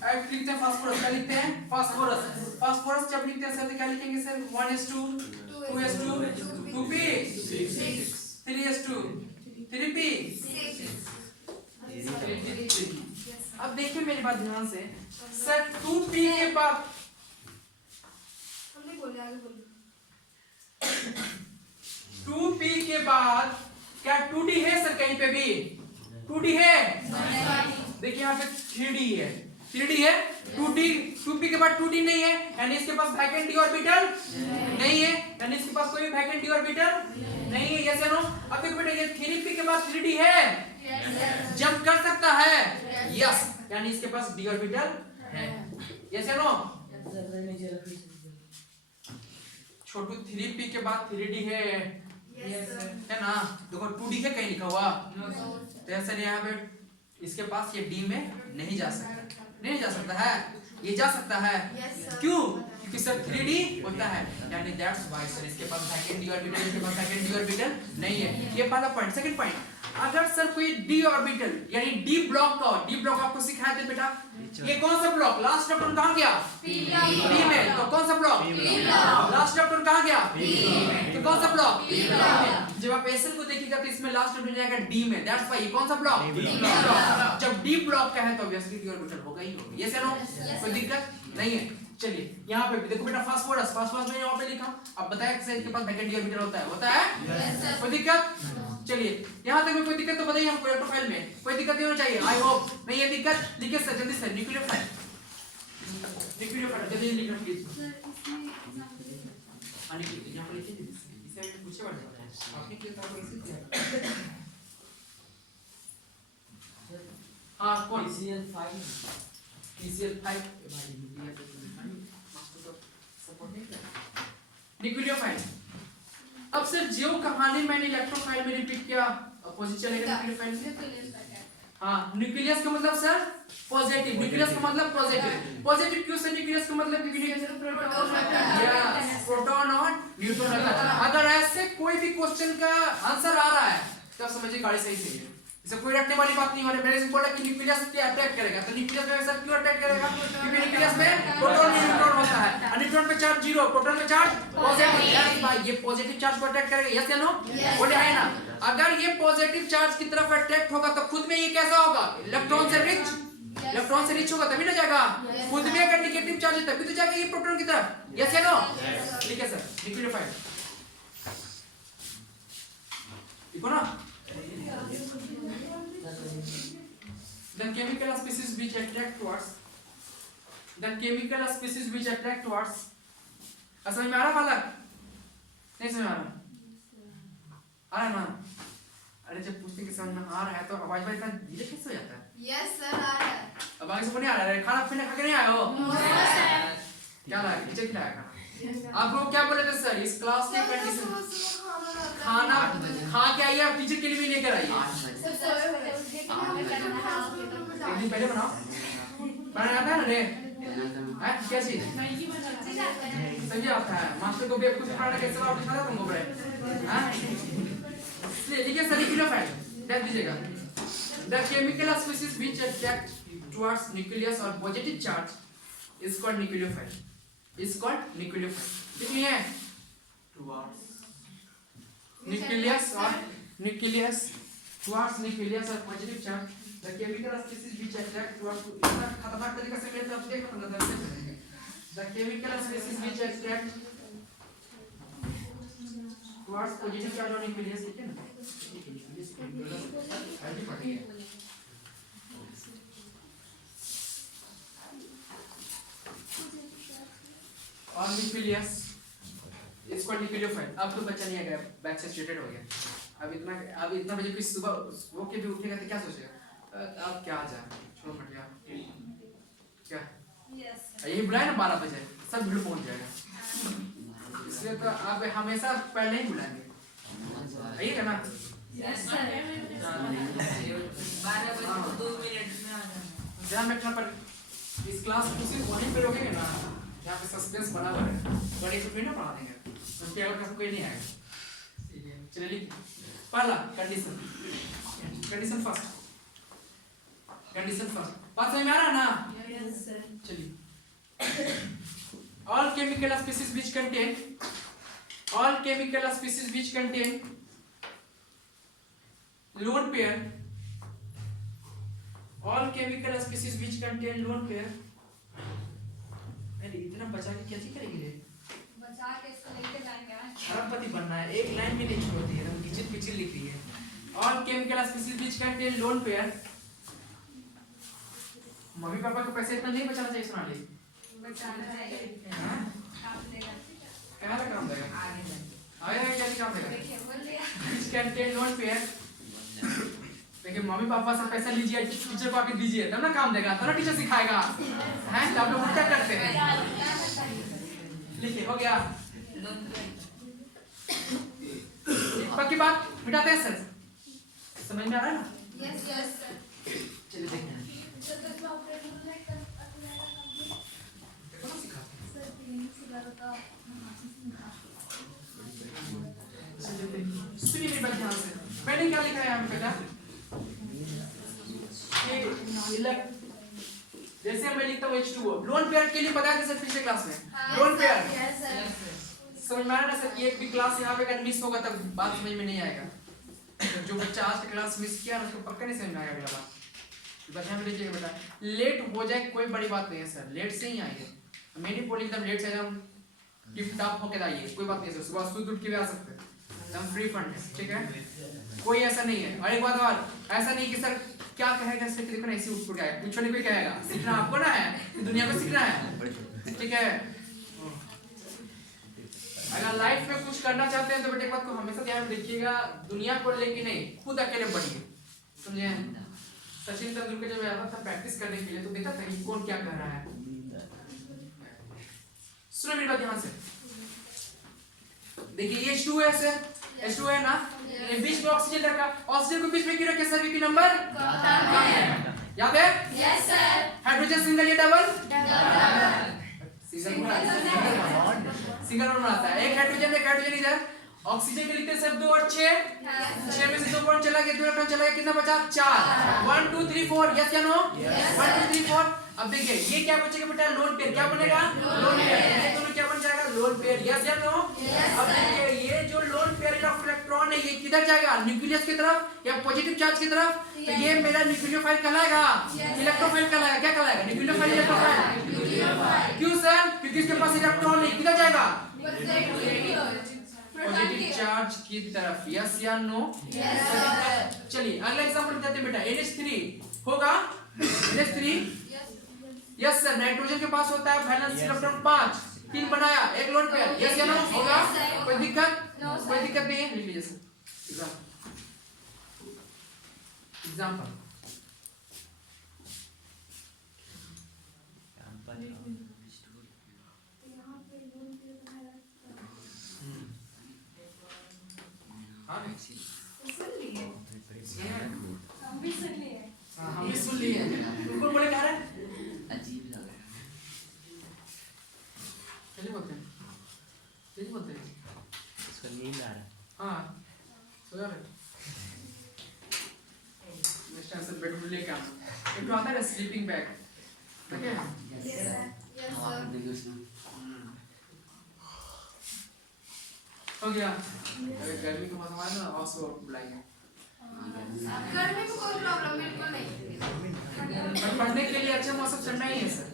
अब लिखते हैं फास्फोरस, क्या लिखते हैं? फास्फोरस। फास्फोरस जब लिखते हैं सर तो क्या लिखेंगे sir? 1s2, 2s2, 2p, 3s2, 3p, 3p। अब देखिए मेरी बात ध्यान से, सर 2p के बाद हमने बोले आगे बोलो 2p के बाद क्या 2d है सर? कहीं पे भी 2d है? देखिए यहाँ पे 3d है, 3d है। 2p के बाद 2d नहीं है, यानी इसके पास वैकेंट डी ऑर्बिटल नहीं है, यानी इसके पास कोई भी वैकेंट डी ऑर्बिटल नहीं है, यस या नो? अब देखो बेटा, ये 3p के बाद 3d है, जंप कर सकता है, यस, यानी इसके पास डी ऑर्बिटल है, यस या नो? छोटू 3p के बाद 3d है, है ना? देखो 2d है कहीं लिखा हुआ, तो सर यहाँ पे इसके पास ये d में नहीं जा सकता, नहीं जा सकता है, ये जा सकता है। क्यों? क्योंकि सर 3d होता है, यानी दैट्स व्हाई सर इसके पास वैकेंट डी ऑर्बिटल, इसके पास वैकेंट डी ऑर्बिटल नहीं है। ये पहला पॉइंट। सेकंड पॉइंट, अगर सर कोई डी ऑर्बिटल यानी डी ब्लॉक का, डी ब्लॉक आपको सिखाया थे बेटा, ये कौन सा ब्लॉक? लास्ट चैप्टर कहां गया? डी में। तो कौन सा ब्लॉक? लास्ट चैप्टर कहां गया? तो कौन सा ब्लॉक? जब आप एसएल को देखिएगा तो इसमें लास्ट चैप्टर जाएगा डी में, दैट्स व्हाई कौन सा ब्लॉक? ब्लॉक। जब डी ब्लॉक का है तो ऑब्वियसली डी ऑर्बिटल होगा ही होगा, यस या नो? कोई दिक्कत नहीं है। चलिए यहाँ पे देखो बेटा, फास्फोरस, फास्फोरस में यहाँ पे लिखा, अब बताया कि इसके पास वैकेंट डी ऑर्बिटल होता है, होता है? कोई दिक्कत? चलिए यहाँ तक में कोई दिक्कत तो बताइए हमको, इलेक्ट्रोफाइल में कोई दिक्कत नहीं होनी चाहिए, आई होप नहीं है दिक्कत। लिखिए सर जल्दी से, न्यूक्लियोफाइल, न्यूक्लियोफाइल जल्दी लिखना प्लीज। आने के यहाँ पे लिखिए, इसे पूछे बात आपने किया था कैसे किया? हाँ कौन? PCl5 PCl5 भाई मीडिया पे मास्टर तो सपोर्ट नहीं कर। न्यूक्लियोफाइल, अब सर जो कहानी मैंने इलेक्ट्रोफाइल में रिपीट किया, अपोजिट चलेगा न्यूक्लियोफाइल में? हाँ न्यूक्लियस का मतलब सर पॉजिटिव, न्यूक्लियस का मतलब पॉजिटिव। पॉजिटिव क्यों सर? न्यूक्लियस का मतलब प्रोटॉन और न्यूट्रॉन रहता है। अगर ऐसे कोई भी क्वेश्चन का आंसर आ रहा है तो समझिए गाड़ी सही है। इसे कोई रटने वाली बात नहीं हो रही। मैंने बोला कि न्यूक्लियस क्या अटैक करेगा, तो न्यूक्लियस में सर क्यों अटैक करेगा? क्योंकि न्यूक्लियस में प्रोटॉन न्यूट्रॉन होता है और न्यूट्रॉन पे चार्ज 0, प्रोटॉन पे चार्ज पॉजिटिव। भाई ये पॉजिटिव चार्ज को अटैक करेगा, यस या नो? बोले है ना। अगर ये पॉजिटिव चार्ज की तरफ अट्रैक्ट होगा तो खुद में ये कैसा होगा? इलेक्ट्रॉन से रिच, इलेक्ट्रॉन से रिच होगा तभी ना जाएगा। खुद में अगर नेगेटिव चार्ज है तभी तो जाएगा ये प्रोटॉन की तरफ, यस या नो? ठीक है सर, न्यूक्लियोफाइल देखो ना। The chemical species which attract towards समझ में आ रहा बालक? नहीं समझ में आ रहा? आ रहा ना? अरे जब पूछते कि समझ में आ रहा है तो आवाज में इतना धीरे कैसे हो जाता है? यस सर आ रहा है। अब आगे से नहीं आ रहा है? खाना पीना खा के नहीं आए हो? क्या लाया? नीचे खिलाया खाना? आप लोग क्या बोले थे सर? इस क्लास की कंडीशन खाना खा के आइए, आप टीचर के लिए भी लेकर आइए। एक दिन पहले बनाओ, बनाना आता है ना रे? क्या चीज? सही आता है। मास्टर को बेवकूफ पढ़ाना कैसे आप दिखा रहा तुमको बड़े? लिखिए सर न्यूक्लियोफाइल देख दीजिएगा। The chemical species which attract towards nucleus or positive charge is called nucleophile. Is called nucleophile. देखिए nucleus towards nucleus or positive charge. The chemical species which attract towards इतना खतरनाक तरीके से मेरे तरफ देखो ना दर्द से। The chemical species which attract towards positive charge on nucleus ठीक है ना? आगे पढ़िए। और न्यूक्लियस इसको न्यूक्लियोफाइल। अब तो बच्चा नहीं आएगा, बैक से स्टेटेड हो गया। अब इतना बजे कोई सुबह वो के भी उठेगा तो क्या सोचेगा? अब क्या आ जाए, छोड़ो मत यार। क्या यही बुलाए ना 12 बजे सब भीड़ पहुंच जाएगा, इसलिए तो आप हमेशा पहले ही बुलाएंगे, आइएगा ना? यस सर 12 बजे 2 मिनट में आ जाना। ध्यान रखना पर इस क्लास को सिर्फ वहीं पे रोकेंगे ना, यहाँ पे सस्पेंस बना हुआ है, बड़े को ना पढ़ा देंगे, उसके अगर कभी कोई नहीं आएगा। चलिए पहला कंडीशन फर्स्ट बात समझ में आ रहा है ना? Yes sir. चलिए all chemical species which contain lone pair अरे इतना बचा के क्या चीज करेंगे? बचा के इसको लेके जाएंगे। खरबपति बनना है, एक लाइन भी नहीं छोड़ती है, किचिल पिचिल लिख रही है। all chemical species which contain lone pair। Mummy papa को पैसे इतना नहीं बचाना चाहिए सोनाली। बचाना चाहिए। हाँ? काम देगा। क्या काम देगा? आगे क्या काम देगा? देखिए बोल दिया। which contain lone pair। देखिए मम्मी पापा से पैसा लीजिए, टीचर को आके दीजिए तब ना काम देगा, तब ना टीचर सिखाएगा। हैं तो आप लोग क्या करते हैं? लिखिए हो गया। पक्की बात मिटाते हैं सर, समझ में आ रहा है ना? Yes yes sir. चलिए देखते हैं। सुनिए मेरी बात ध्यान से। मैंने क्या लिखा है यहाँ पे बेटा? जैसे मैं लिखता हूँ H2O लोन पेयर के लिए बताया था सर पिछले क्लास में। Lone pair yes sir. समझ में आ रहा ना सर? ये भी क्लास यहाँ पे अगर मिस होगा तब बात समझ में नहीं आएगा। जो बच्चा आज की क्लास मिस किया ना उसको पक्का नहीं समझ में आएगा अगला बात। ध्यान में लीजिएगा बेटा, लेट हो जाए कोई बड़ी बात नहीं है सर, लेट से ही आइए। मैं नहीं बोली एकदम लेट से एकदम टिप टॉप होके आइए, कोई बात नहीं सर, सुबह सुध उठ के भी आ सकते हैं, एकदम फ्री फंड है, ठीक है? कोई ऐसा नहीं है। और एक बात और, ऐसा नहीं कि सर क्या कहेगा सर, देखो ना ऐसे उठ पड़ गया, कुछ नहीं कोई कहेगा, सीखना आपको ना है, दुनिया को सीखना है, ठीक है? अगर लाइफ में कुछ करना चाहते हैं तो बेटे एक बात को हमेशा ध्यान रखिएगा, दुनिया को लेके नहीं, खुद अकेले बढ़िए, समझे? सचिन तेंदुलकर जब आया था प्रैक्टिस करने के लिए तो देखा था कि कौन क्या कर रहा है। सुनो मेरी बात ध्यान से, देखिए ये H2 है सर, H2 है ना? ये बीच में ऑक्सीजन रखा, ऑक्सीजन को बीच में क्यों रखे सर? क्योंकि नंबर याद है? Yes sir. हाइड्रोजन सिंगल या डबल? Single. सिंगल बॉन्ड बनाता है। एक हाइड्रोजन इधर, ऑक्सीजन के लिखते हैं सर 2 और 6, 6 में से 2 बॉन्ड चला गया, 2 इलेक्ट्रॉन चला गया, कितना बचा? 4। 1 2 3 4, यस या नो? 1 2 3 4। अब देखिए ये क्या बचेगा बेटा? Lone pair. क्या बनेगा? Lone pair. ये दोनों क्या बन जाएगा? Lone pair. यस या नो? अब देखिए ये जो लोन पेयर ऑफ इलेक्ट्रॉन है ये किधर जाएगा? न्यूक्लियस की तरफ या पॉजिटिव चार्ज की तरफ? तो ये मेरा न्यूक्लियोफाइल कहलाएगा, इलेक्ट्रोफाइल कहलाएगा। क्या कहलाएगा? Nucleophile, electrophile. क्यों सर? क्योंकि इसके पास इलेक्ट्रॉन नहीं, किधर जाएगा? पॉजिटिव चार्ज की तरफ। यस या नो? चलिए अगला एग्जांपल बताते हैं बेटा। NH3 होगा, NH3 यस सर। नाइट्रोजन के पास होता है वैलेंस इलेक्ट्रॉन 5, 3 बनाया, एक लोन पेयर। यस या नो? होगा? कोई दिक्कत? कोई दिक्कत नहीं है, लिख लीजिए सर। एग्जांपल हम भी सुन लिए। तुमको बोले कह रहे? अजीब लग रहा है। चलिए बोलते हैं, चलिए बोलते हैं। इसको नींद आ रहा है। हाँ सो जा बेटा। नेक्स्ट टाइम से बेड में लेके आना। एक तो आता है ना स्लीपिंग बैग, ठीक है? हो गया। अगर गर्मी का मौसम आए ना ऑक्सो बुलाएंगे। गर्मी में कोई प्रॉब्लम बिल्कुल नहीं। पर पढ़ने के लिए अच्छा मौसम ठंडा ही है सर।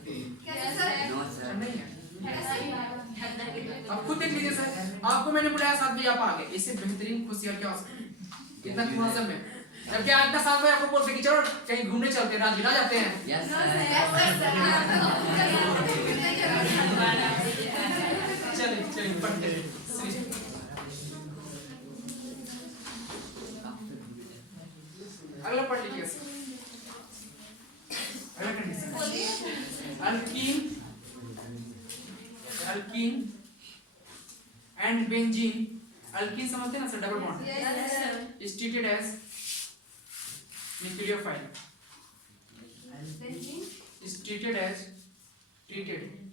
कैसे सर? ठंडा ही है। अब खुद देख लीजिए सर, आपको मैंने बुलाया 7 बजे आप आ गए, इससे बेहतरीन खुशी और क्या हो सकती है? इतना मौसम में जबकि आज का 7 बजे आपको बोलते कि चलो कहीं घूमने चलते हैं, राजगिरा जाते हैं। यस चलिए चलिए पढ़ते हैं। अगला पढ़ लीजिए सर। अगला condition alkyne and benzene. Alkyne समझते हैं ना sir? Double bond is treated as nucleophile, is treated as nucleophile,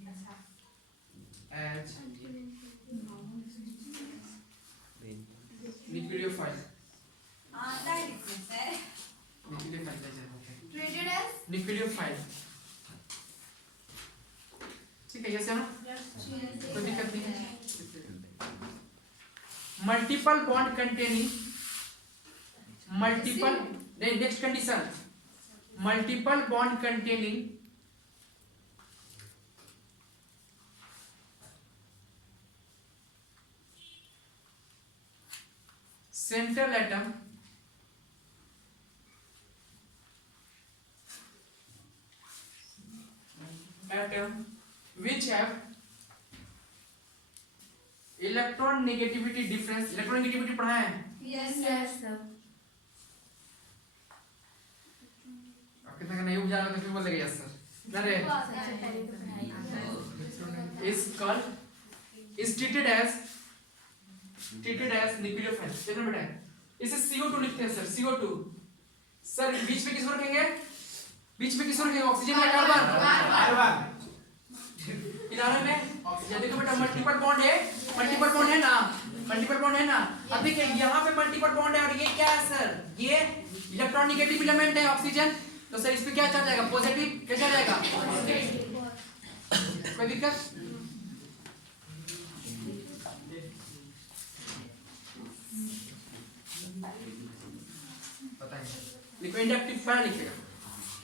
Treated as nucleophile। ठीक है, यस या नो? कोई दिक्कत नहीं है। Multiple bond containing, multiple next condition, multiple bond containing central atom which have electron negativity difference। Electron negativity पढ़ा है? yes sir। कितना का नहीं बुझा रहा तो फिर बोलेगा यस सर। अरे is called is treated as nucleophile। देखो बेटा इसे CO2 लिखते हैं सर। CO2 सर बीच में किसको रखेंगे? बीच में किसको रखेंगे? ऑक्सीजन या कार्बन? किनारे में ऑक्सीजन। देखो बेटा मल्टीपल बॉन्ड है, मल्टीपल बॉन्ड है ना, मल्टीपल बॉन्ड है ना। अब देखिए यहाँ पे मल्टीपल बॉन्ड है और ये क्या है सर? ये इलेक्ट्रॉन नेगेटिव एलिमेंट है ऑक्सीजन। तो सर इस पे क्या चल जाएगा? पॉजिटिव। क्या चल जाएगा? कोई दिक्कत? पता है लिखो इंडक्टिव पढ़ा लिखेगा।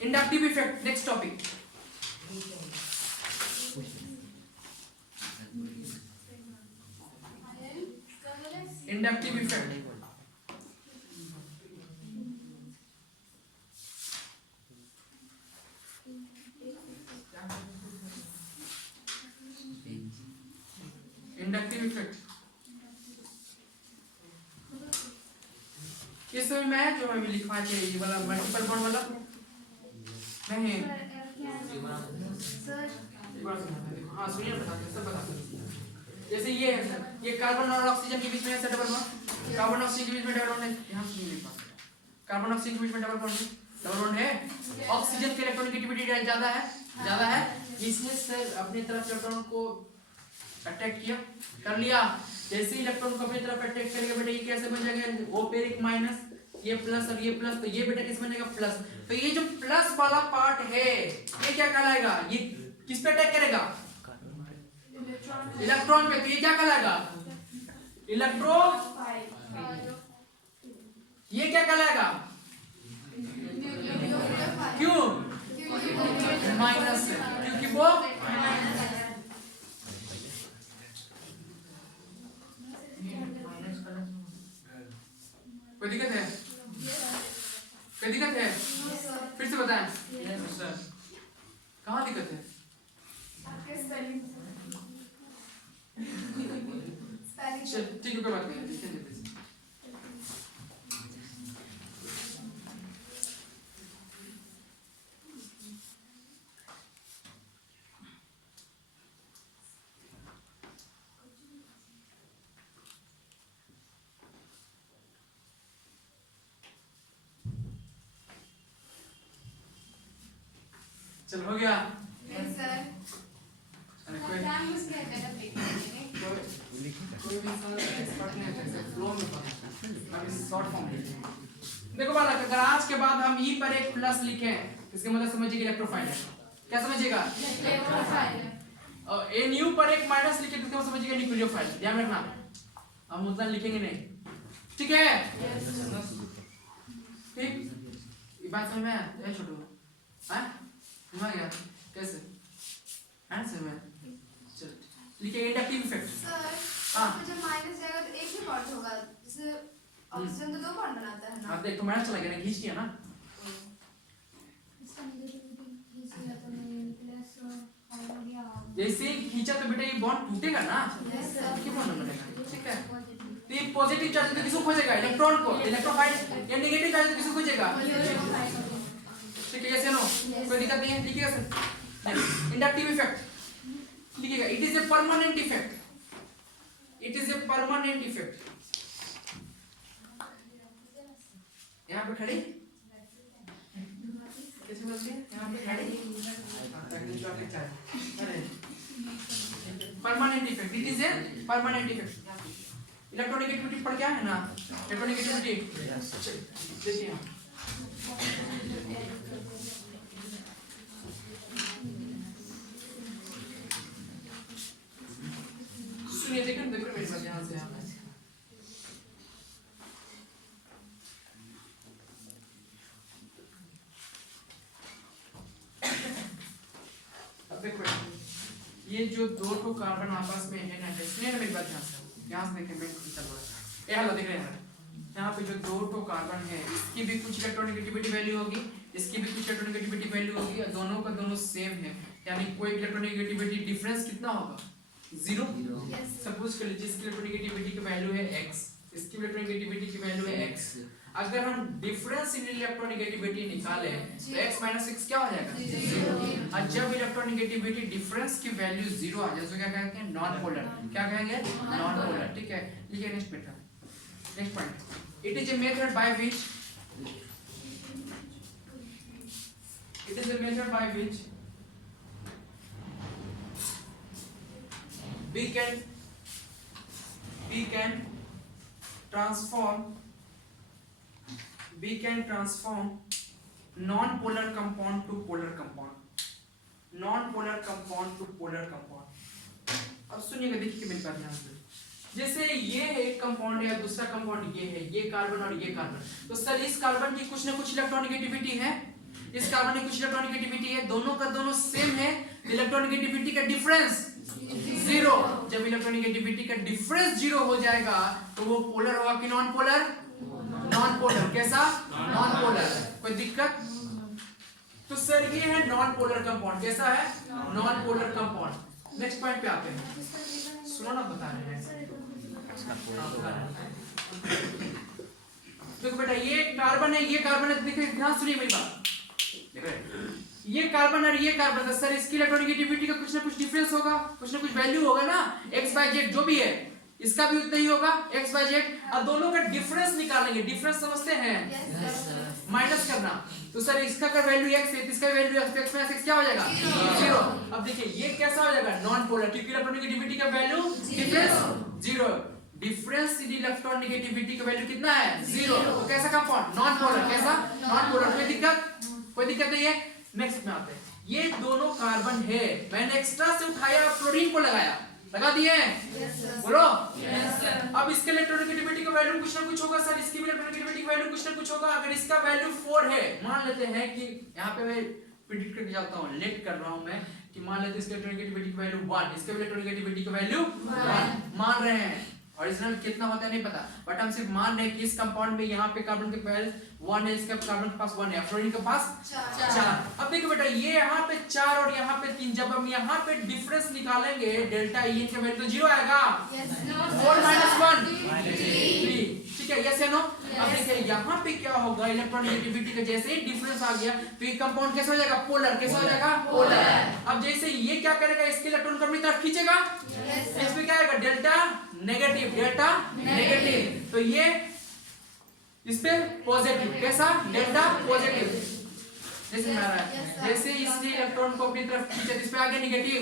Inductive effect next topic. Inductive effect inductive effect किस समय में है जो हमें लिखना चाहिए? ये वाला मल्टीपल बॉन्ड वाला नहीं। सर एक बार सुनिए, देखो हाँ सुनिए बताते हैं, सब बताते हैं। जैसे ये है सर, ये कार्बन और ऑक्सीजन के बीच में है sir double bond, carbon oxygen के बीच में डबल बॉन्ड है, यहां से नहीं लिख पाते, कार्बन ऑक्सीजन के बीच में डबल बॉन्ड है, ऑक्सीजन की इलेक्ट्रोनेगेटिविटी ज्यादा है, इसने सर अपनी तरफ इलेक्ट्रॉन को अटैक किया, कर लिया, जैसे इलेक्ट्रॉन को अपनी तरफ अटैक करेगा बेटा ये कैसे बन जाएगा, O पेयर एक माइनस, ये प्लस और ये प्लस, तो ये बेटा किस बनेगा प्लस, तो ये जो प्लस वाला पार्ट है ये क्या कहलाएगा, ये किस पे अटैक करेगा, इलेक्ट्रॉन पे, तो ये क्या कहलाएगा ये क्या कहलाएगा, क्यों माइनस, क्योंकि वो कोई दिक्कत है, फिर से बताएं सर, कहाँ दिक्कत है, चल ठीक है कोई बात नहीं, लिखेंगे फिर से। चल हो गया, Yes, sir. अरे कोई भी सर एक्सपर्ट नहीं है फ्लो में पढ़ना, हम शॉर्ट फॉर्म लिखेंगे। देखो बालक, अगर आज के बाद हम ई पर एक प्लस लिखें इसके मतलब समझिएगा इलेक्ट्रोफाइल है, क्या समझिएगा, और ए न्यू पर एक माइनस लिखे तो क्या समझिएगा न्यूक्लियोफाइल, ध्यान रखना हम उतना लिखेंगे नहीं, ठीक है, ठीक, ये बात समझ में आया छोटू, हाँ समझ गया कैसे, है समझ में, चल लिखेंगे इंडक्टिव इफेक्ट, हाँ जब माइनस जाएगा तो एक ही बॉन्ड होगा, जैसे ऑक्सीजन तो 2 बॉन्ड बनाता है ना, अब देख तो माइनस चला गया ना, खींच दिया ना, जैसे खींचा तो बेटा ये बॉन्ड टूटेगा ना, क्या बॉन्ड बनेगा, ठीक है, तो ये पॉजिटिव चार्ज तो किसको खोजेगा, इलेक्ट्रॉन को, इलेक्ट्रोफाइल, या नेगेटिव चार्ज तो किसको खोजेगा, ठीक है, यस या नो, कोई दिक्कत नहीं है, लिखिएगा सर, इंडक्टिव इफेक्ट लिखिएगा, it is a permanent effect, यहाँ पे खड़ी कैसे बोलते हैं, यहाँ पे खड़ी permanent effect, it is a permanent effect, electronegativity पर क्या है ना, इलेक्ट्रोनेगेटिविटी देखिए सुनिए, देखो मेरी बात ध्यान से, अब देखो ये जो दो ठो कार्बन आपस में है ना, सुनिए ना मेरी बात ध्यान से, यहाँ से देखें मैं चल रहा है, ये हेलो देख रहे हैं, यहाँ पे जो दो ठो कार्बन है इसकी भी कुछ इलेक्ट्रोनेगेटिविटी वैल्यू होगी, इसकी भी कुछ इलेक्ट्रोनेगेटिविटी वैल्यू होगी, और दोनों का दोनों सेम है, यानी कोई इलेक्ट्रोनेगेटिविटी डिफरेंस कितना होगा, 0, सपोज कर लीजिए इसकी इलेक्ट्रोनेगेटिविटी की वैल्यू है x, इसकी इलेक्ट्रोनेगेटिविटी की वैल्यू है x, अगर हम डिफरेंस इन इलेक्ट्रोनेगेटिविटी निकाले तो x - x क्या हो जाएगा 0, और जब इलेक्ट्रोनेगेटिविटी डिफरेंस की वैल्यू 0 आ जाए तो क्या कहते हैं नॉन पोलर, क्या कहेंगे नॉन पोलर, ठीक है, लिखिए next method, next point, it is a method by which we can transform non-polar compound to polar compound, अब सुनिएगा, देखिए मेरी बात ध्यान से, जैसे ये एक कंपाउंड है, दूसरा कंपाउंड ये है, ये कार्बन और ये कार्बन, तो सर इस कार्बन की कुछ ना कुछ इलेक्ट्रोनेगेटिविटी है, इस कार्बन की कुछ इलेक्ट्रोनेगेटिविटी है, दोनों का दोनों सेम है, इलेक्ट्रोनेगेटिविटी का डिफरेंस 0, जब इलेक्ट्रोनेगेटिविटी का डिफरेंस 0 हो जाएगा तो वो पोलर होगा कि नॉन पोलर, कैसा नॉन पोलर, कोई दिक्कत, तो सर ये है नॉन पोलर कंपाउंड, कैसा है non polar compound, next point पे आते हैं, सुनो ना बता रहे हैं, देखो बेटा ये कार्बन है, देखिए ध्यान सुनिए मेरी बात, देखो ये कार्बन और ये कार्बन, तो सर इसकी इलेक्ट्रोनेगेटिविटी का कुछ ना कुछ डिफरेंस होगा, कुछ ना कुछ वैल्यू होगा ना, x बाय जेड जो भी है इसका भी उतना ही होगा x बाय जेड, और दोनों का डिफरेंस निकालेंगे। डिफरेंस समझते हैं, माइनस करना। तो सर इसका का वैल्यू x है, इसका वैल्यू x में x क्या हो जाएगा 0। अब देखिए ये कैसा हो जाएगा नॉन पोलर, क्योंकि इलेक्ट्रोनेगेटिविटी का value difference 0, difference in electron negativity का वैल्यू कितना है 0। तो कैसा कंपाउंड नॉन पोलर, कैसा नॉन पोलर, कोई दिक्कत नहीं है। नेक्स्ट में आते हैं, ये दोनों कार्बन है, मैंने एक्स्ट्रा से उठाया और फ्लोरीन को लगाया, लगा दिए बोलो। अब इसके इलेक्ट्रोनेगेटिविटी का वैल्यू कुछ ना कुछ होगा सर, इसकी भी इलेक्ट्रोनेगेटिविटी का वैल्यू कुछ ना कुछ होगा। अगर इसका वैल्यू 4 है, मान लेते हैं कि यहाँ पे मैं प्रिडिक्ट करके जाता हूँ, लेट कर रहा हूँ मैं, कि मान लेते हैं इसके इलेक्ट्रोनेगेटिविटी का वैल्यू 1, इसके इलेक्ट्रोनेगेटिविटी का वैल्यू 1 मान रहे हैं। ओरिजिनल कितना होता है नहीं पता, बट हम सिर्फ मान रहे हैं कि इस कंपाउंड में यहाँ पे कार्बन के पास 1 है, इसके कार्बन के पास 1 है, फ्लोरीन के पास 4। अब देखो बेटा ये यहाँ पे 4 और यहाँ पे 3, जब हम यहाँ पे डिफरेंस निकालेंगे डेल्टा ई का वैल्यू तो 0 आएगा, 4 माइनस 1 3, ठीक है, यस या नो। अब देखिए यहाँ पे क्या होगा, इलेक्ट्रोनेगेटिविटी का जैसे ही डिफरेंस आ गया तो ये कंपाउंड कैसा हो जाएगा पोलर, कैसा हो जाएगा पोलर। अब जैसे ये क्या करेगा, इसके इलेक्ट्रॉन को अपनी तरफ खींचेगा, इसमें क्या आएगा डेल्टा नेगेटिव, डेल्टा नेगेटिव, तो ये इस पे पॉजिटिव, कैसा डेल्टा पॉजिटिव, जैसे आ रहा है, जैसे इसने इलेक्ट्रॉन को अपनी तरफ खींचा इस पे आ गया नेगेटिव,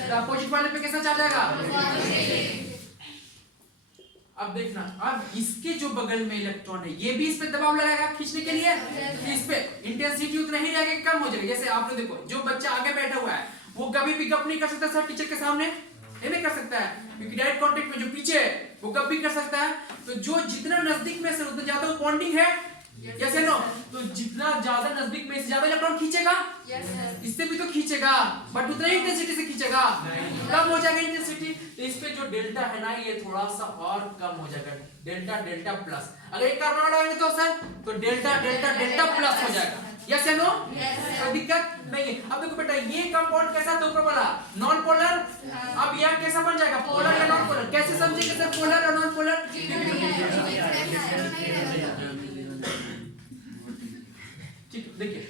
तो अपोजिट वाले पे कैसा चार्ज आएगा। अब देखना, अब इसके जो बगल में इलेक्ट्रॉन है ये भी इस पे दबाव लगाएगा खींचने के लिए, इस पे इंटेंसिटी उतना ही रहेगा, कम हो जाएगा। जैसे आपने देखो जो बच्चा आगे बैठा हुआ है वो कभी भी गप नहीं कर सकता सर टीचर के सामने, ये नहीं कर सकता है, क्योंकि डायरेक्ट कांटेक्ट में जो पीछे है वो गप भी कर सकता है। तो जो जितना नजदीक में से उतना ज्यादा वो बॉन्डिंग है, यस या नो। तो जितना ज्यादा नजदीक में से ज्यादा इलेक्ट्रॉन खींचेगा, इससे भी तो खींचेगा, बट उतना ही इंटेंसिटी से खींचेगा, कम हो जाएगा इंटेंसिटी। तो इस पे जो डेल्टा है ना ये थोड़ा सा और कम हो जाएगा, डेल्टा डेल्टा प्लस। अगर एक कार्बन हटाएंगे तो सर तो डेल्टा डेल्टा डेल्टा प्लस हो जाएगा, यस या नो, कोई दिक्कत नहीं है। अब देखो बेटा ये कंपाउंड कैसा था ऊपर वाला नॉन पोलर, अब यह कैसा बन जाएगा पोलर या नॉन पोलर, कैसे समझेंगे सर पोलर और नॉन पोलर। ठीक देखिए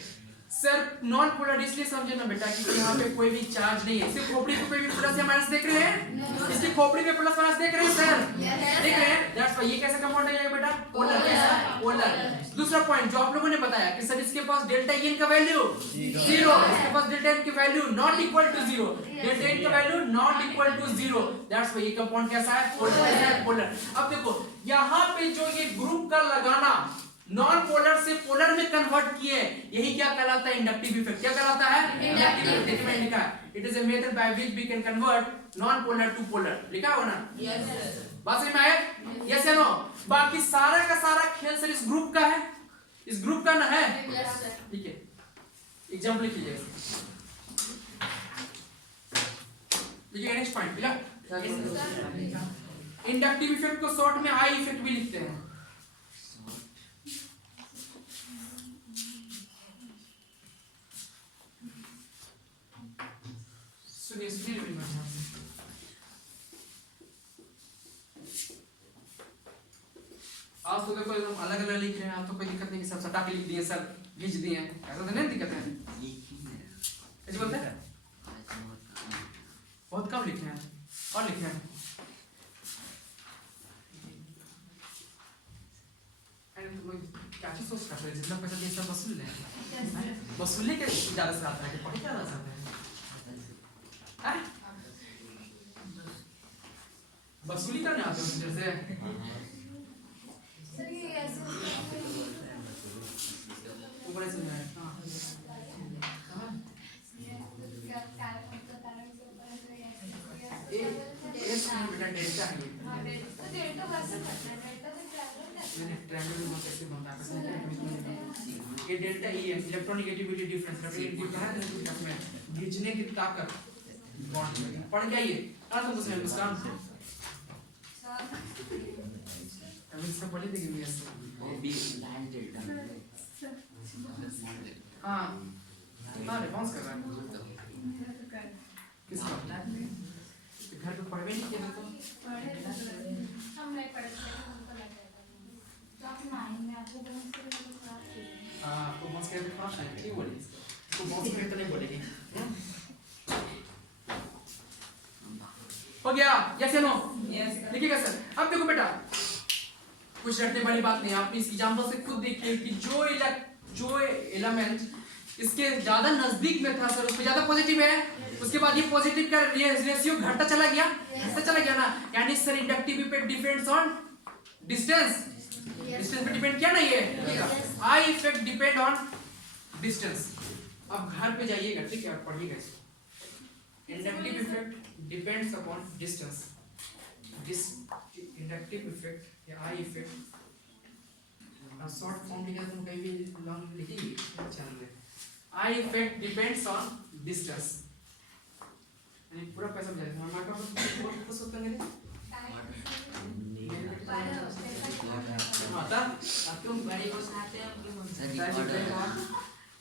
सर नॉन पोलर इसलिए समझे ना बेटा क्योंकि यहाँ पे कोई भी चार्ज नहीं है, सिर्फ खोपड़ी पे कोई भी प्लस या माइनस देख रहे हैं, इसकी खोपड़ी पे प्लस माइनस देख रहे हैं सर, देख रहे हैं, दैट्स व्हाई ये कैसा कंपाउंड है बेटा पोलर, कैसा पोलर। दूसरा पॉइंट जो आप लोगों ने बताया कि सर इसके पास डेल्टा एन का वैल्यू 0, इसके पास डेल्टा एन की value not equal to 0, delta N का value not equal to 0, that's why ये कंपाउंड कैसा है पोलर। अब देखो यहाँ पे जो ये ग्रुप का लगाना नॉन पोलर से पोलर में कन्वर्ट किए, यही क्या कहलाता है इंडक्टिव इफेक्ट, क्या कहलाता है इंडक्टिव इफेक्ट। देखिए मैंने लिखा है it is a method by which we can convert non polar to polar, लिखा हो ना, यस बात समझ में आया, यस या नो। बाकी सारा का सारा खेल सर इस ग्रुप का है, इस ग्रुप का ना है, ठीक है। एग्जांपल लिखिए, देखिए नेक्स्ट पॉइंट लिखा, इंडक्टिव इफेक्ट को शॉर्ट में आई इफेक्ट भी लिखते हैं। सुनिए आज तो देखो एकदम अलग अलग लिख रहे हैं, आप तो कोई दिक्कत नहीं, सब सटा के लिख दिए सर, खींच दिए, ऐसा तो नहीं दिक्कत है, ऐसे बोलते हैं बहुत कम लिखे हैं और लिखे हैं। क्या चीज सोच रहा है, जितना पैसा दिए सब वसूल ले, वसूलने के ज्यादा से आता है, पढ़े क्या आता है, वसूली करने आते हो टीचर से, सर ये ऐसे ऊपर से बेटा डेल्टा है, मैंने ट्रायंगल में कैसे बनता है, ये डेल्टा ई है, इलेक्ट्रोनेगेटिविटी डिफरेंस, इलेक्ट्रोनेगेटिविटी में खींचने की ताकत बॉन्ड में पढ़ के आइए, तुम तो मुस्कान से अभी इससे पढ़ी थी कि वो भी लाइन डेल्टा हाँ कितना रिस्पांस कर रहा है, किसका घर पे पढ़वे नहीं किया तो हम नहीं पढ़ते, हमको लग जाता है, तो हाँ, आपको बॉस कहते हैं फास्ट नहीं बोलेगी इसको बॉस कहते तो नहीं बोलेगी हो गया यस या नो Yes. देखिएगा सर अब देखो बेटा कुछ रटने वाली बात नहीं आप इस एग्जांपल से खुद देखिए कि जो एलिमेंट इसके ज्यादा नजदीक में था सर उसमें ज्यादा पॉजिटिव है उसके बाद ये पॉजिटिव का रेशियो घटता चला गया ना यानी sir inductive effect depends on distance distance पे डिपेंड किया ना ये I effect depend on distance अब घर पे जाइएगा ठीक है आप पढ़िएगा इसको inductive effect depends upon distance inductive effect या आई इफेक्ट शॉर्ट फॉर्म लिखा तुम कहीं भी लॉन्ग लिखेंगे चैनल में I effect depends on distance यानी पूरा पैसा बचा दें हमारा का कुछ होता है माता अब तुम गाड़ी को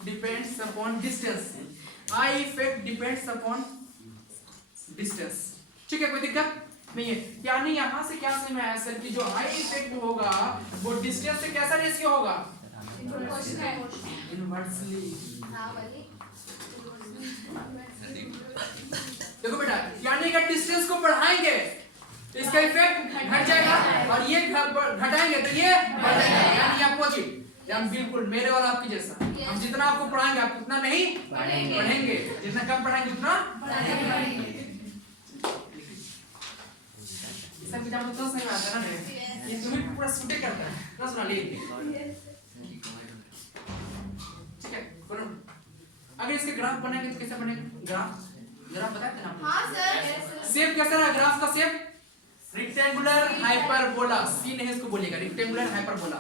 depends upon distance I effect depends upon distance ठीक है कोई दिक्कत नहीं है यानी यहाँ से क्या समझ में आया सर कि जो आई इफेक्ट होगा वो डिस्टेंस से कैसा रेशियो होगा इनवर्सली देखो बेटा यानी अगर डिस्टेंस को बढ़ाएंगे तो इसका इफेक्ट घट जाएगा और ये घटाएंगे तो ये बढ़ जाएगा यानी अपोजिट यानी बिल्कुल मेरे और आपकी जैसा हम जितना आपको पढ़ाएंगे आप उतना नहीं पढ़ेंगे जितना कम पढ़ाएंगे उतना बढ़ेंगे सब जब तो सही बात है ना ये तुम्हें पूरा सूटे करता है ना सुना ले ठीक है करो अगर इसके ग्राफ बनाएंगे तो कैसा बनेगा ग्राफ बताते ना आप हाँ सर शेप कैसा रहा ग्राफ का शेप रेक्टेंगुलर हाइपरबोला सी नहीं इसको बोलिएगा रेक्टेंगुलर हाइपरबोला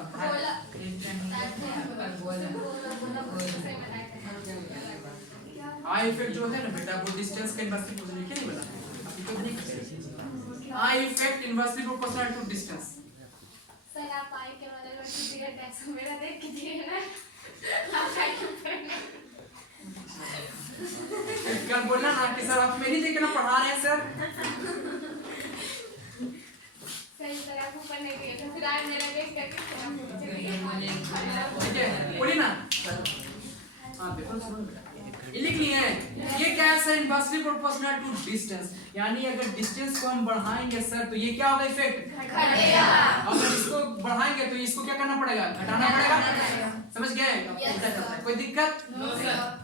आई इफेक्ट जो है ना बेटा वो डिस्टेंस के इनवर्सली प्रोपोर्शनल क्या नहीं बना आप ये तो नहीं करते I effect inversely proportional to distance. Sir आप आई के वाले में किसी का टैक्स मेरा देख के दिए ना आप आई के ऊपर कल बोलना ना कि सर आप मेरी देख के ना पढ़ा रहे हैं सर सही तरह आप ऊपर नहीं गए तो फिर आज मेरा देख करके ठीक है बोलिए ना हाँ देखो सुनो ये लिख लिए हैं ये क्या है sir inversely proportional to distance यानी अगर डिस्टेंस को हम बढ़ाएंगे सर तो ये क्या होगा इफेक्ट घटेगा अगर इसको बढ़ाएंगे तो इसको क्या करना पड़ेगा घटाना पड़ेगा समझ गए कोई दिक्कत No, sir.